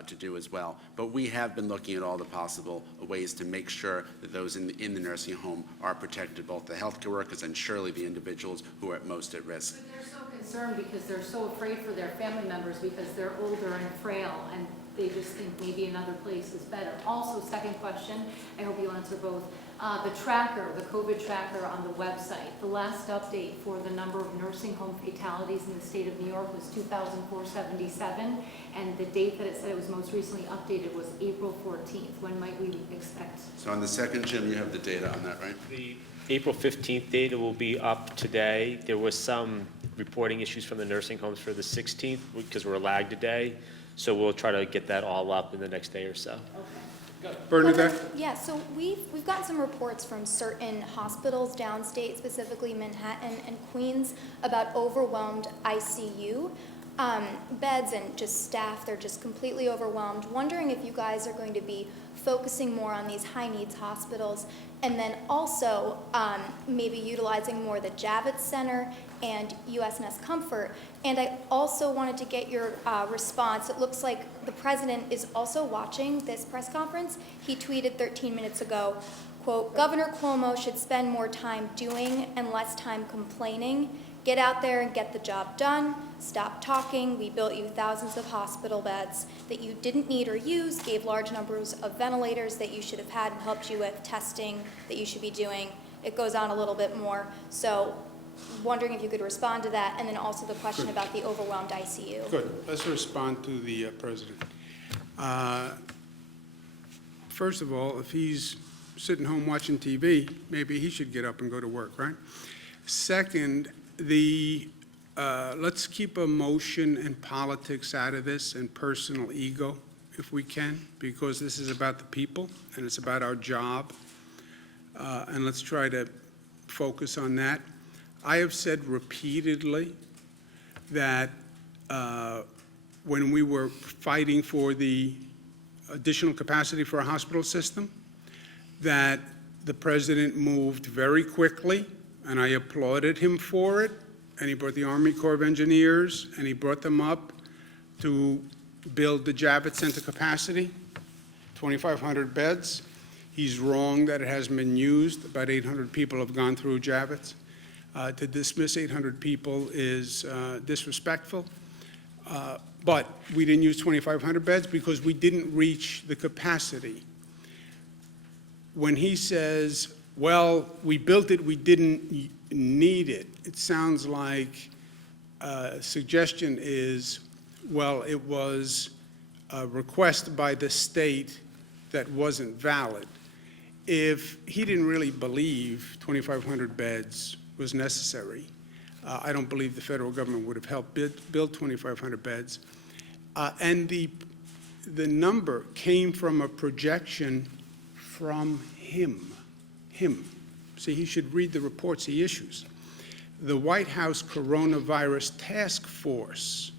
to do as well. But we have been looking at all the possible ways to make sure that those in the nursing home are protected, both the healthcare workers and surely the individuals who are most at risk. But they're so concerned because they're so afraid for their family members because they're older and frail and they just think maybe another place is better. Also, second question, I hope you'll answer both. The tracker, the COVID tracker on the website, the last update for the number of nursing home fatalities in the state of New York was 2,477, and the date that it said it was most recently updated was April 14th. When might we expect? So on the second, Jim, you have the data on that, right? The April 15th data will be up today. There was some reporting issues from the nursing homes for the 16th because we're lagged a day. So we'll try to get that all up in the next day or so. Bernadette? Yeah, so we've gotten some reports from certain hospitals downstate, specifically Manhattan and Queens, about overwhelmed ICU beds and just staff. They're just completely overwhelmed. Wondering if you guys are going to be focusing more on these high needs hospitals, and then also maybe utilizing more the Javits Center and USNS Comfort. And I also wanted to get your response. It looks like the president is also watching this press conference. He tweeted 13 minutes ago, quote, "Governor Cuomo should spend more time doing and less time complaining. Get out there and get the job done. Stop talking. We built you thousands of hospital beds that you didn't need or use, gave large numbers of ventilators that you should have had and helped you with testing that you should be doing." It goes on a little bit more. So wondering if you could respond to that, and then also the question about the overwhelmed ICU. Good. Let's respond to the president. First of all, if he's sitting home watching TV, maybe he should get up and go to work, right? Second, let's keep emotion and politics out of this and personal ego if we can, because this is about the people and it's about our job. And let's try to focus on that. I have said repeatedly that when we were fighting for the additional capacity for a hospital system, that the president moved very quickly, and I applauded him for it, and he brought the Army Corps of Engineers, and he brought them up to build the Javits Center capacity, 2,500 beds. He's wrong that it hasn't been used. About 800 people have gone through Javits. To dismiss 800 people is disrespectful. But we didn't use 2,500 beds because we didn't reach the capacity. When he says, well, we built it, we didn't need it, it sounds like suggestion is, well, it was a request by the state that wasn't valid. If he didn't really believe 2,500 beds was necessary, I don't believe the federal government would have helped build 2,500 beds. And the number came from a projection from him. See, he should read the reports he issues. The White House Coronavirus Task Force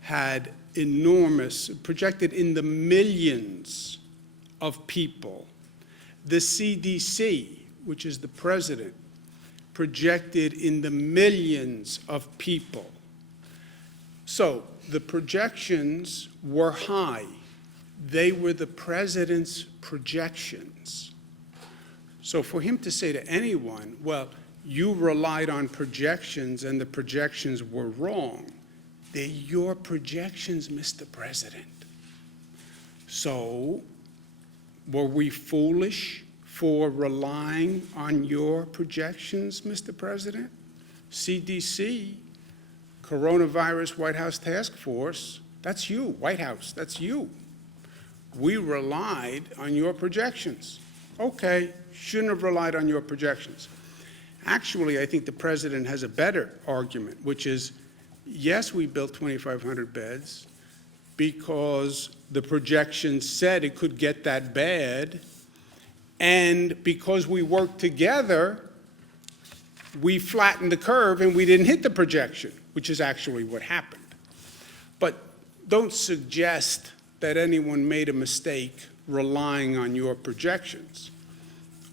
had projected in the millions of people. The CDC, which is the president, projected in the millions of people. So the projections were high. They were the president's projections. So for him to say to anyone, well, you relied on projections and the projections were wrong, they're your projections, Mr. President. So were we foolish for relying on your projections, Mr. President? CDC, Coronavirus White House Task Force, that's you, White House, that's you. We relied on your projections. Okay, shouldn't have relied on your projections. Actually, I think the president has a better argument, which is, yes, we built 2,500 beds because the projections said it could get that bad, and because we worked together, we flattened the curve and we didn't hit the projection, which is actually what happened. But don't suggest that anyone made a mistake relying on your projections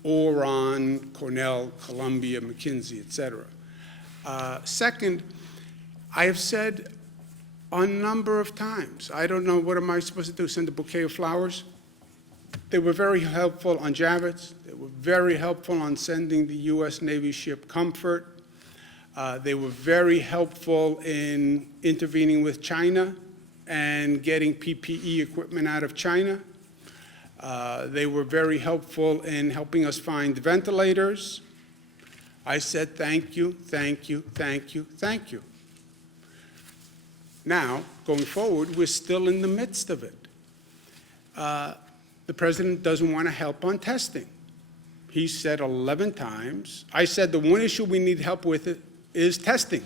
or on Cornell, Columbia, McKinsey, et cetera. Second, I have said a number of times, I don't know, what am I supposed to do, send a bouquet of flowers? They were very helpful on Javits. They were very helpful on sending the U.S. Navy ship Comfort. They were very helpful in intervening with China and getting PPE equipment out of China. They were very helpful in helping us find ventilators. I said thank you, thank you, thank you, thank you. Now, going forward, we're still in the midst of it. The president doesn't want to help on testing. He said 11 times. I said the one issue we need help with is testing.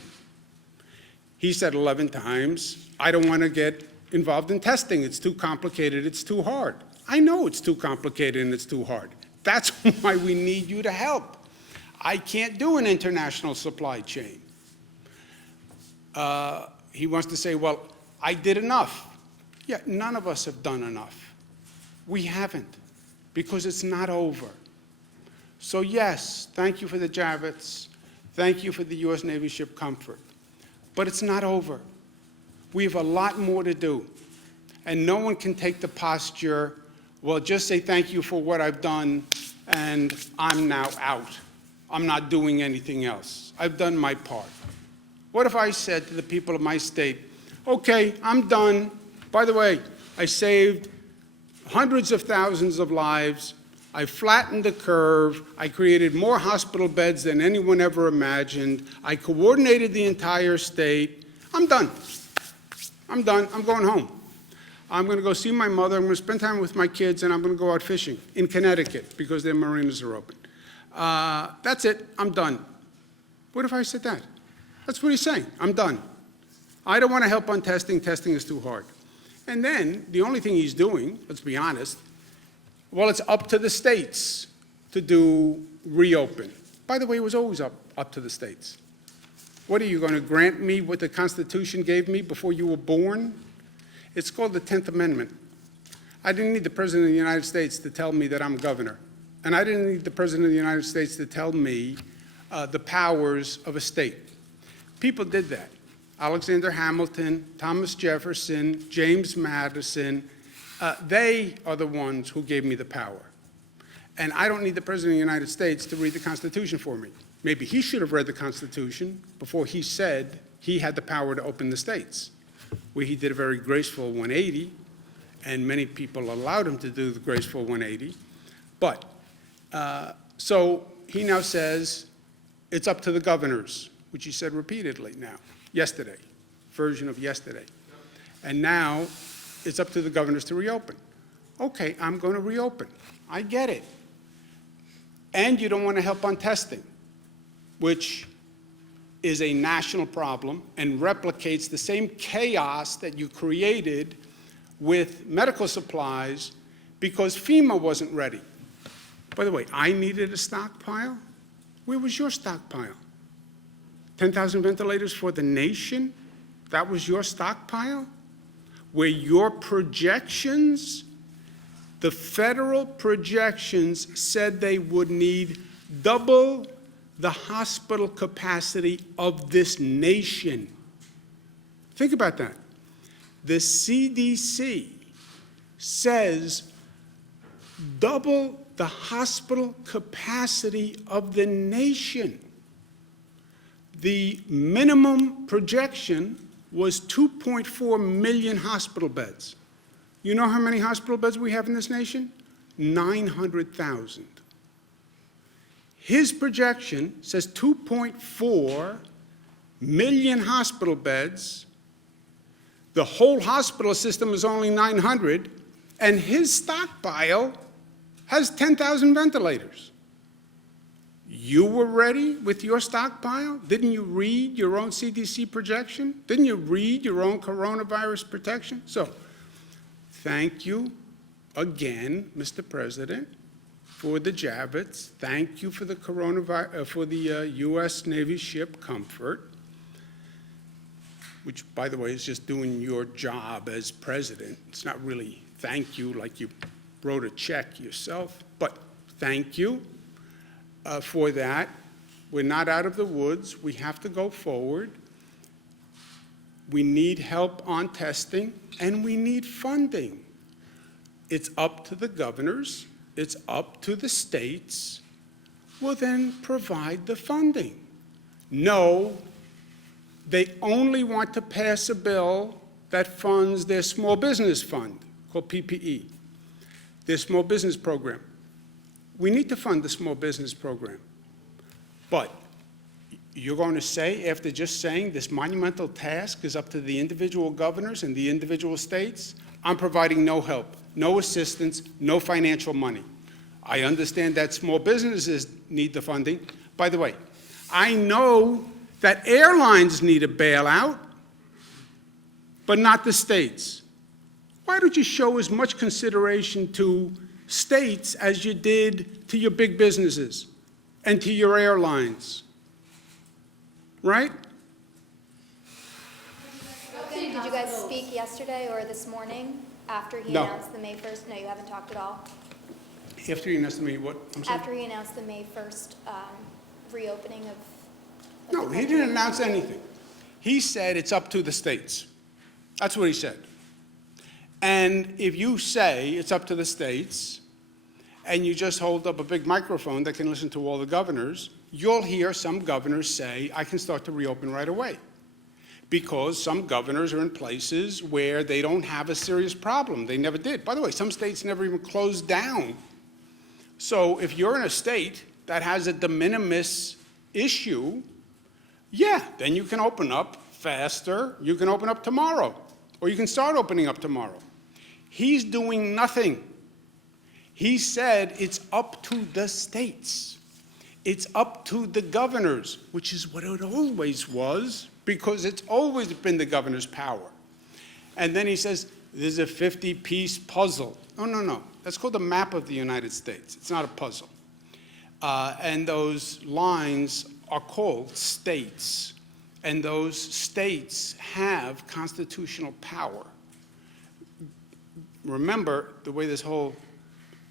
He said 11 times, I don't want to get involved in testing. It's too complicated, it's too hard. I know it's too complicated and it's too hard. That's why we need you to help. I can't do an international supply chain. He wants to say, well, I did enough. Yeah, none of us have done enough. We haven't, because it's not over. So yes, thank you for the Javits. Thank you for the U.S. Navy ship Comfort. But it's not over. We have a lot more to do. And no one can take the posture, well, just say thank you for what I've done, and I'm now out. I'm not doing anything else. I've done my part. What if I said to the people of my state, okay, I'm done. By the way, I saved hundreds of thousands of lives. I flattened the curve. I created more hospital beds than anyone ever imagined. I coordinated the entire state. I'm done. I'm done. I'm going home. I'm going to go see my mother. I'm going to spend time with my kids, and I'm going to go out fishing in Connecticut because their marinas are open. That's it. I'm done. What if I said that? That's what he's saying. I'm done. I don't want to help on testing. Testing is too hard. And then the only thing he's doing, let's be honest, well, it's up to the states to do reopen. By the way, it was always up to the states. What are you going to grant me what the Constitution gave me before you were born? It's called the 10th Amendment. I didn't need the President of the United States to tell me that I'm governor. And I didn't need the President of the United States to tell me the powers of a state. People did that. Alexander Hamilton, Thomas Jefferson, James Madison, they are the ones who gave me the power. And I don't need the President of the United States to read the Constitution for me. Maybe he should have read the Constitution before he said he had the power to open the states, where he did a very graceful 180, and many people allowed him to do the graceful 180. But, so he now says it's up to the governors, which he said repeatedly now, yesterday, version of yesterday. And now it's up to the governors to reopen. Okay, I'm going to reopen. I get it. And you don't want to help on testing, which is a national problem and replicates the same chaos that you created with medical supplies because FEMA wasn't ready. By the way, I needed a stockpile. Where was your stockpile? 10,000 ventilators for the nation? That was your stockpile? Where your projections, the federal projections said they would need double the hospital capacity of this nation. Think about that. The CDC says double the hospital capacity of the nation. The minimum projection was 2.4 million hospital beds. You know how many hospital beds we have in this nation? 900,000. His projection says 2.4 million hospital beds. The whole hospital system is only 900, and his stockpile has 10,000 ventilators. You were ready with your stockpile? Didn't you read your own CDC projection? Didn't you read your own coronavirus protection? So, thank you again, Mr. President, for the Javits. Thank you for the U.S. Navy ship Comfort, which, by the way, is just doing your job as president. It's not really thank you like you wrote a check yourself, but thank you for that. We're not out of the woods. We have to go forward. We need help on testing, and we need funding. It's up to the governors. It's up to the states. Well, then provide the funding. No, they only want to pass a bill that funds their small business fund, called PPE, their small business program. We need to fund the small business program. But you're going to say, after just saying this monumental task is up to the individual governors and the individual states, I'm providing no help, no assistance, no financial money. I understand that small businesses need the funding. By the way, I know that airlines need a bailout, but not the states. Why don't you show as much consideration to states as you did to your big businesses and to your airlines? Right? Did you guys speak yesterday or this morning after he No. announced the May 1st? No, you haven't talked at all? After you announced to me what? I'm sorry? After he announced the May 1st reopening of No, the he country? didn't announce anything. He said it's up to the states. That's what he said. And if you say it's up to the states, and you just hold up a big microphone that can listen to all the governors, you'll hear some governors say, I can start to reopen right away. Because some governors are in places where they don't have a serious problem. They never did. By the way, some states never even closed down. So if you're in a state that has a de minimis issue, yeah, then you can open up faster. You can open up tomorrow, or you can start opening up tomorrow. He's doing nothing. He said it's up to the states. It's up to the governors, which is what it always was, because it's always been the governor's power. And then he says, there's a 50-piece puzzle. Oh, no, no. That's called the map of the United States. It's not a puzzle. And those lines are called states. And those states have constitutional power. Remember, the way this whole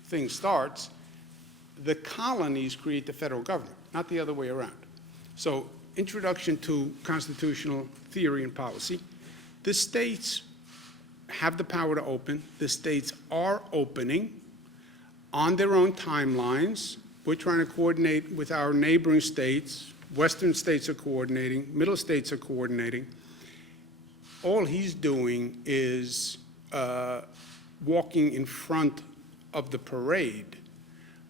thing starts, the colonies create the federal government, not the other way around. So, introduction to constitutional theory and policy. The states have the power to open. The states are opening on their own timelines. We're trying to coordinate with our neighboring states. Western states are coordinating. Middle states are coordinating. All he's doing is walking in front of the parade,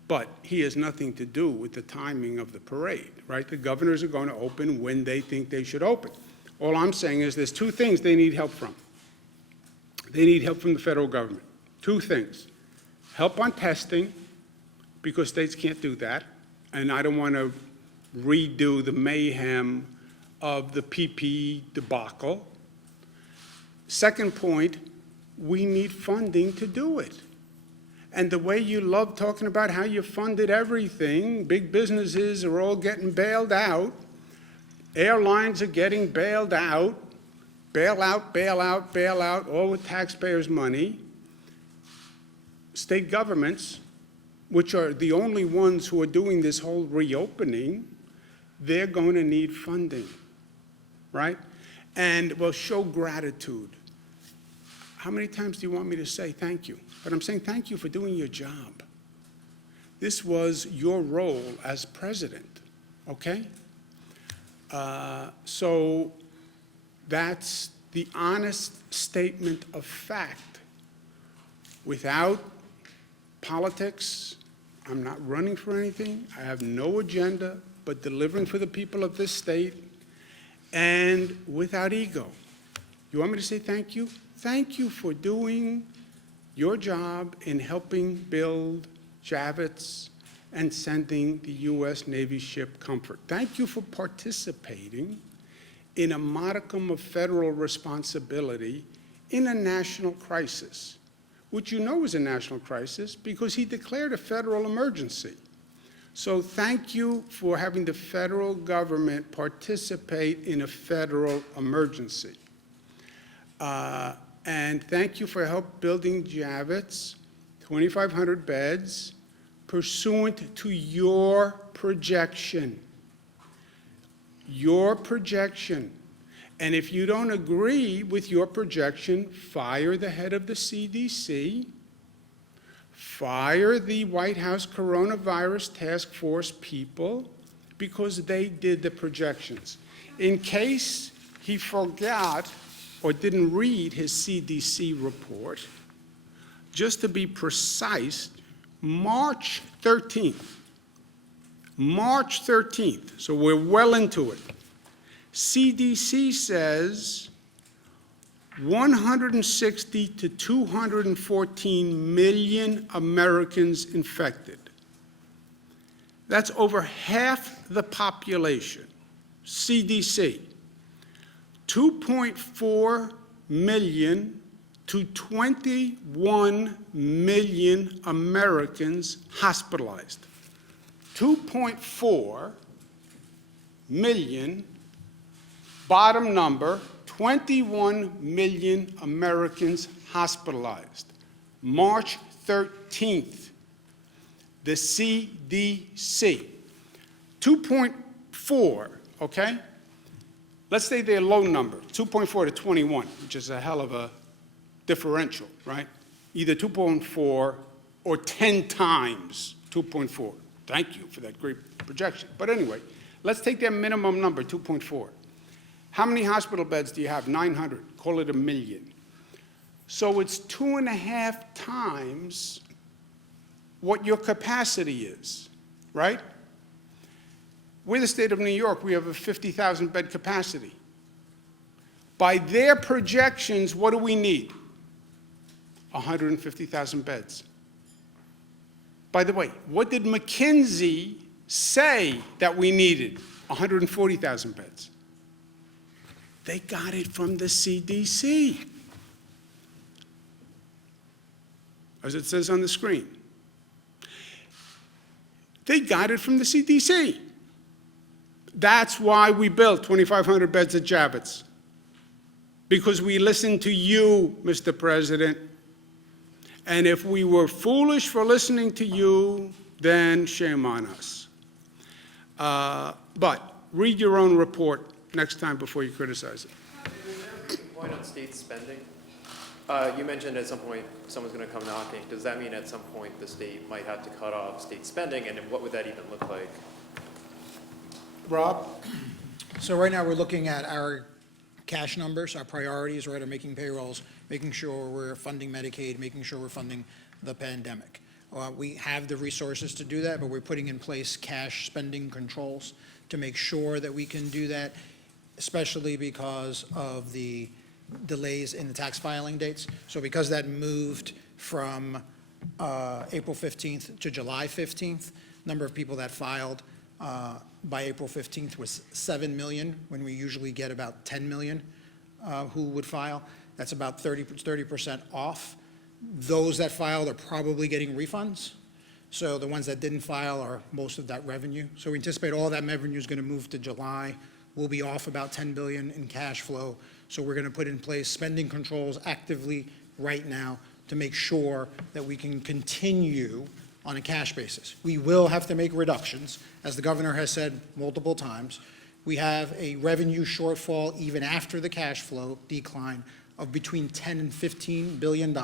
but he has nothing to do with the timing of the parade, right? The governors are going to open when they think they should open. All I'm saying is there's two things they need help from. They need help from the federal government. Two things. Help on testing, because states can't do that, and I don't want to redo the mayhem of the PPE debacle. Second point, we need funding to do it. And the way you love talking about how you funded everything, big businesses are all getting bailed out, airlines are getting bailed out, bail out, bail out, bail out, all with taxpayers' money. State governments, which are the only ones who are doing this whole reopening, they're going to need funding, right? And will show gratitude. How many times do you want me to say thank you? But I'm saying thank you for doing your job. This was your role as president, okay? So that's the honest statement of fact. Without politics, I'm not running for anything. I have no agenda but delivering for the people of this state, and without ego. You want me to say thank you? Thank you for doing your job in helping build Javits and sending the U.S. Navy ship Comfort. Thank you for participating in a modicum of federal responsibility in a national crisis, which you know is a national crisis because he declared a federal emergency. So thank you for having the federal government participate in a federal emergency. And thank you for help building Javits, 2,500 beds, pursuant to your projection. Your projection. And if you don't agree with your projection, fire the head of the CDC, fire the White House coronavirus task force people, because they did the projections. In case he forgot or didn't read his CDC report, just to be precise, March 13th, so we're well into it, CDC says 160 to 214 million Americans infected. That's over half the population. CDC, 2.4 million to 21 million Americans hospitalized. 2.4 million, bottom number, 21 million Americans hospitalized. March 13th, the CDC. 2.4, okay? Let's say they're low number, 2.4 to 21, which is a hell of a differential, right? Either 2.4 or 10 times 2.4. Thank you for that great projection. But anyway, let's take their minimum number, 2.4. How many hospital beds do you have? 900. Call it 1 million. So it's 2.5 times what your capacity is, right? We're the state of New York. We have a 50,000 bed capacity. By their projections, what do we need? 150,000 beds. By the way, what did McKinsey say that we needed? 140,000 beds. They got it from the CDC, as it says on the screen. They got it from the CDC. That's why we built 2,500 beds at Javits, because we listened to you, Mr. President. And if we were foolish for listening to you, then shame on us. But read your own report next time before you criticize it. Is there a point on state spending? You mentioned at some point someone's going to come knocking. Does that mean at some point the state might have to cut off state spending, and what would that even look like? Rob? So right now, we're looking at our cash numbers, our priorities, right, are making payrolls, making sure we're funding Medicaid, making sure we're funding the pandemic. We have the resources to do that, but we're putting in place cash spending controls to make sure that we can do that, especially because of the delays in the tax filing dates. So because that moved from April 15th to July 15th, number of people that filed by April 15th was 7 million, when we usually get about 10 million who would file. That's about 30% off. Those that filed are probably getting refunds. So the ones that didn't file are most of that revenue. So we anticipate all that revenue is going to move to July. We'll be off about 10 billion in cash flow. So we're going to put in place spending controls actively right now to make sure that we can continue on a cash basis. We will have to make reductions, as the governor has said multiple times. We have a revenue shortfall even after the cash flow decline of between 10 and $15 billion.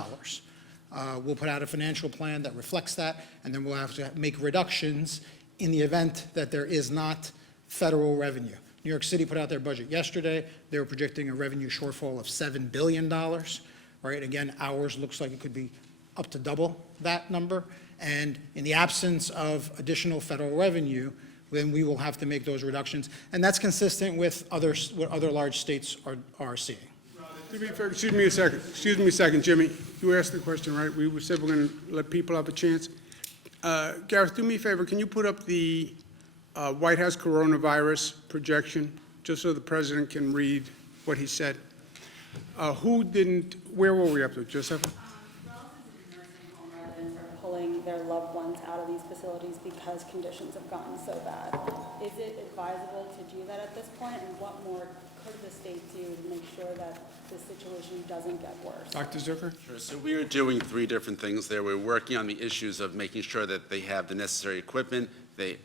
We'll put out a financial plan that reflects that, and then we'll have to make reductions in the event that there is not federal revenue. New York City put out their budget yesterday. They were projecting a revenue shortfall of $7 billion, right? Again, ours looks like it could be up to double that number. And in the absence of additional federal revenue, then we will have to make those reductions. And that's consistent with what other large states are seeing. To be fair, excuse me a second, Jimmy. You asked the question, right? We said we're going to let people have a chance. Gareth, do me a favor. Can you put up the White House coronavirus projection, just so the president can read what he said? Where were we up to, Joseph? Relatives in nursing home residents are pulling their loved ones out of these facilities because conditions have gotten so bad. Is it advisable to do that at this point, and what more could the state do to make sure that the situation doesn't get worse? Dr. Zucker? Sure. So we are doing three different things there. We're working on the issues of making sure that they have the necessary equipment,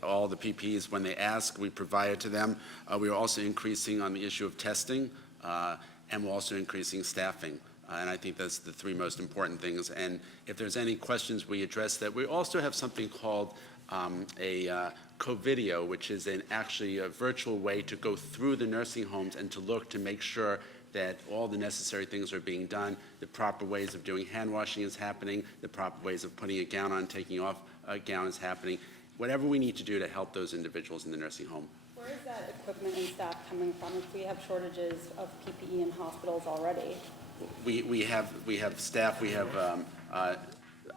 all the PPEs, when they ask, we provide it to them. We are also increasing on the issue of testing, and we're also increasing staffing. And I think that's the three most important things. And if there's any questions, we address that. We also have something called a co-video, which is actually a virtual way to go through the nursing homes and to look to make sure that all the necessary things are being done, the proper ways of doing hand washing is happening, the proper ways of putting a gown on, taking off a gown is happening, whatever we need to do to help those individuals in the nursing home. Where is that equipment and staff coming from if we have shortages of PPE in hospitals already? We have staff, we have,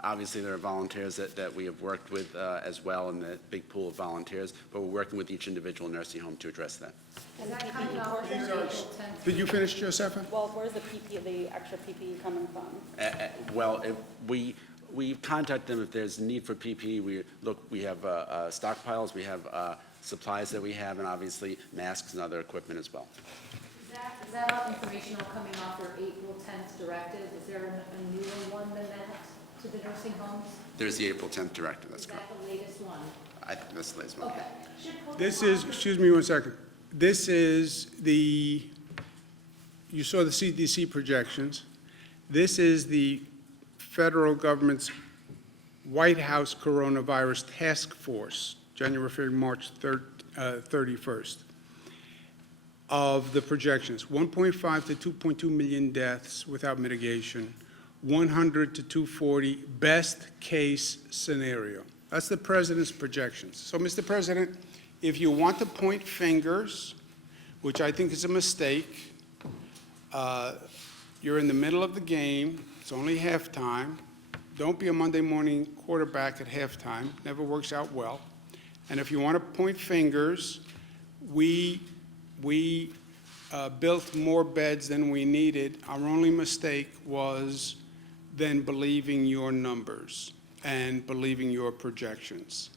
obviously there are volunteers that we have worked with as well in the big pool of volunteers, but we're working with each individual nursing home to address that. Is that coming off their April 10th? Did you finish, Josepha? Well, where's the PPE, the extra PPE coming from? Well, if we contact them if there's a need for PPE. We have stockpiles, we have supplies that we have, and obviously masks and other equipment as well. Is that all information all coming off their April 10th directive? Is there a newer one than that to the nursing homes? There's the April 10th directive, that's correct. Is that the latest one? I think that's the latest one. Okay. This is, excuse me one second. This is you saw the CDC projections. This is the federal government's White House Coronavirus Task Force, January, February, March 31st, of the projections. 1.5 to 2.2 million deaths without mitigation, 100 to 240 best case scenario. That's the president's projections. So, Mr. President, if you want to point fingers, which I think is a mistake, you're in the middle of the game. It's only halftime. Don't be a Monday morning quarterback at halftime. Never works out well. And if you want to point fingers, we built more beds than we needed. Our only mistake was then believing your numbers and believing your projections.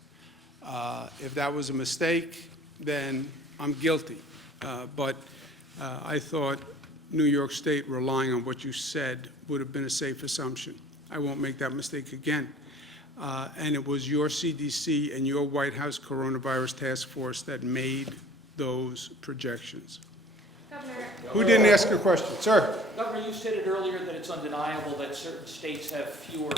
If that was a mistake, then I'm guilty. But I thought New York State relying on what you said would have been a safe assumption. I won't make that mistake again. And it was your CDC and your White House Coronavirus Task Force that made those projections. Governor, Who didn't ask a question? Sir? Governor, you stated earlier that it's undeniable that certain states have fewer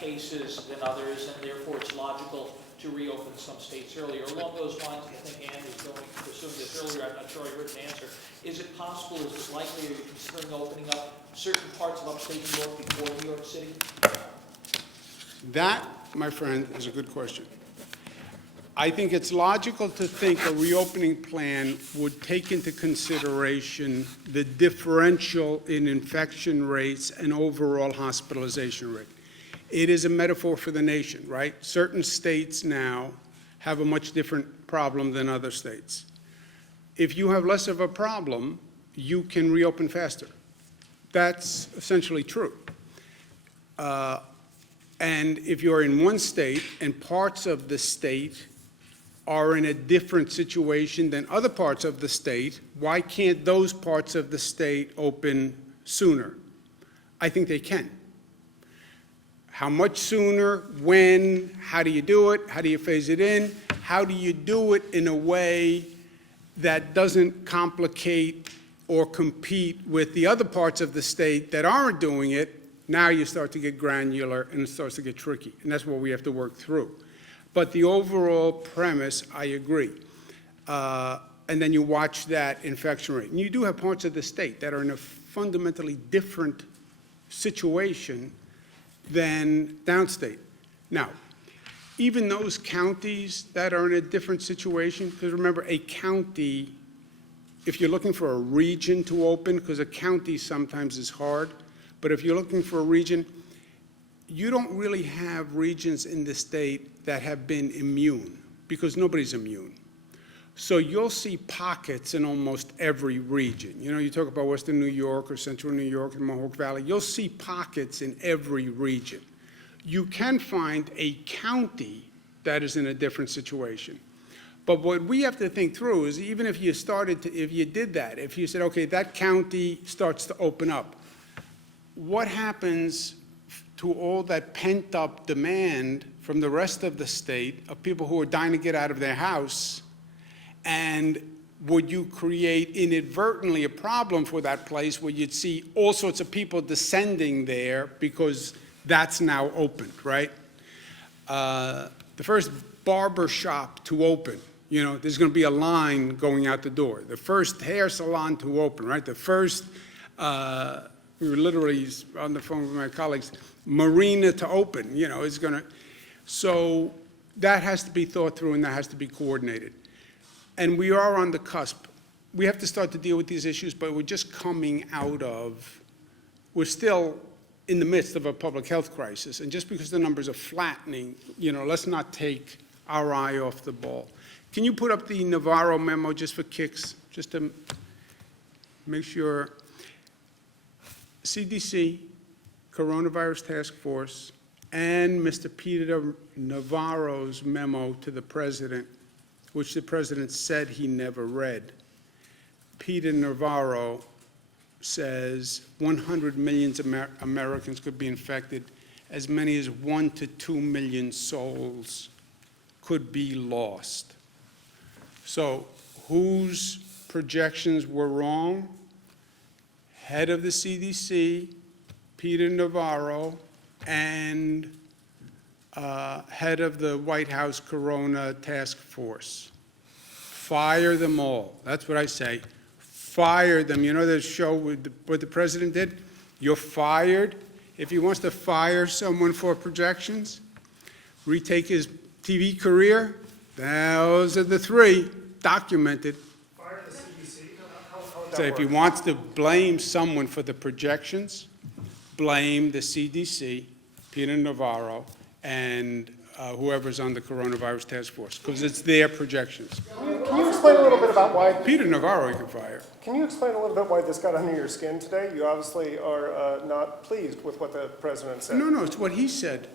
cases than others, and therefore it's logical to reopen some states earlier. Along those lines, I think Ann was going to pursue this earlier. I'm not sure I heard an answer. Is it possible, is it likely, are you considering opening up certain parts of upstate New York before New York City? That, my friend, is a good question. I think it's logical to think a reopening plan would take into consideration the differential in infection rates and overall hospitalization rate. It is a metaphor for the nation, right? Certain states now have a much different problem than other states. If you have less of a problem, you can reopen faster. That's essentially true. And if you're in one state and parts of the state are in a different situation than other parts of the state, why can't those parts of the state open sooner? I think they can. How much sooner, when, how do you do it, how do you phase it in, how do you do it in a way that doesn't complicate or compete with the other parts of the state that aren't doing it. Now you start to get granular and it starts to get tricky, and that's what we have to work through. But the overall premise, I agree. And then you watch that infection rate. And you do have parts of the state that are in a fundamentally different situation than downstate. Now, even those counties that are in a different situation, because remember, a county, if you're looking for a region to open, because a county sometimes is hard, but if you're looking for a region, you don't really have regions in the state that have been immune, because nobody's immune. So you'll see pockets in almost every region. You know, you talk about Western New York or Central New York and Mohawk Valley, you'll see pockets in every region. You can find a county that is in a different situation. But what we have to think through is even if you if you did that, if you said, okay, that county starts to open up, what happens to all that pent-up demand from the rest of the state of people who are dying to get out of their house? And would you create inadvertently a problem for that place where you'd see all sorts of people descending there because that's now opened, right? The first barber shop to open, you know, there's going to be a line going out the door. The first hair salon to open, right? The first, we were literally on the phone with my colleagues, marina to open, you know, it's going to, so that has to be thought through and that has to be coordinated. And we are on the cusp. We have to start to deal with these issues, but we're just coming out of, we're still in the midst of a public health crisis. And just because the numbers are flattening, you know, let's not take our eye off the ball. Can you put up the Navarro memo just for kicks, just to make sure? CDC, Coronavirus Task Force, and Mr. Peter Navarro's memo to the president, which the president said he never read. Peter Navarro says 100 million Americans could be infected. As many as 1 to 2 million souls could be lost. So whose projections were wrong? Head of the CDC, Peter Navarro, and head of the White House Corona Task Force. Fire them all. That's what I say. Fire them. You know the show with what the president did? You're fired. If he wants to fire someone for projections, retake his TV career, those are the three documented. Fire the CDC? How would that So if he work? wants to blame someone for the projections, blame the CDC, Peter Navarro, and whoever's on the Coronavirus Task Force, because it's their projections. Can you explain a little bit about why? Peter Navarro you can fire. Can you explain a little bit why this got under your skin today? You obviously are not pleased with what the president said. No, it's what he said.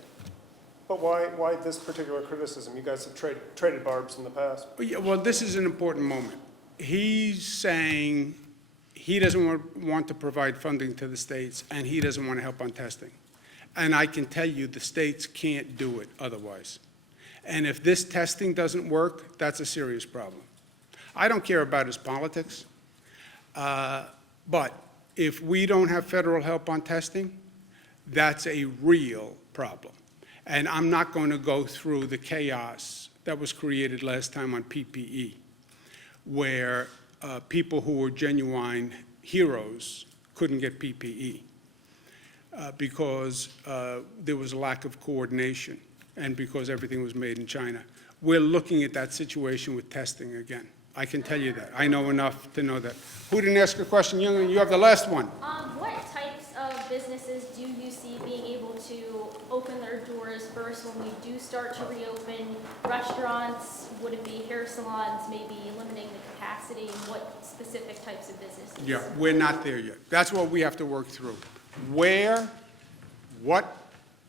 But why this particular criticism? You guys have traded barbs in the past. Yeah, well, this is an important moment. He's saying he doesn't want to provide funding to the states, and he doesn't want to help on testing. And I can tell you the states can't do it otherwise. And if this testing doesn't work, that's a serious problem. I don't care about his politics, but if we don't have federal help on testing, that's a real problem. And I'm not going to go through the chaos that was created last time on PPE, where people who were genuine heroes couldn't get PPE. Because there was a lack of coordination and because everything was made in China. We're looking at that situation with testing again. I can tell you that. I know enough to know that. Who didn't ask a question? You have the last one. What types of businesses do you see being able to open their doors first when we do start to reopen? Restaurants, would it be hair salons, maybe limiting the capacity? What specific types of businesses? Yeah, we're not there yet. That's what we have to work through. Where, what,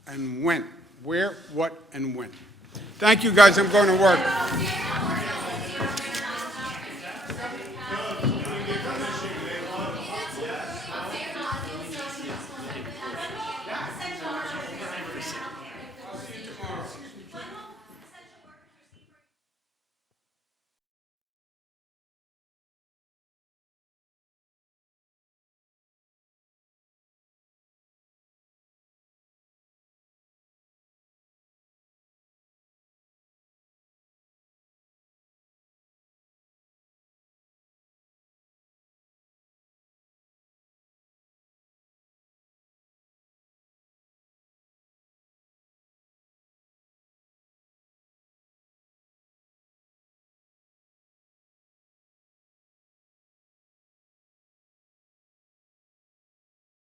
and when. Where, what, and when. Thank you, guys. I'm going to work.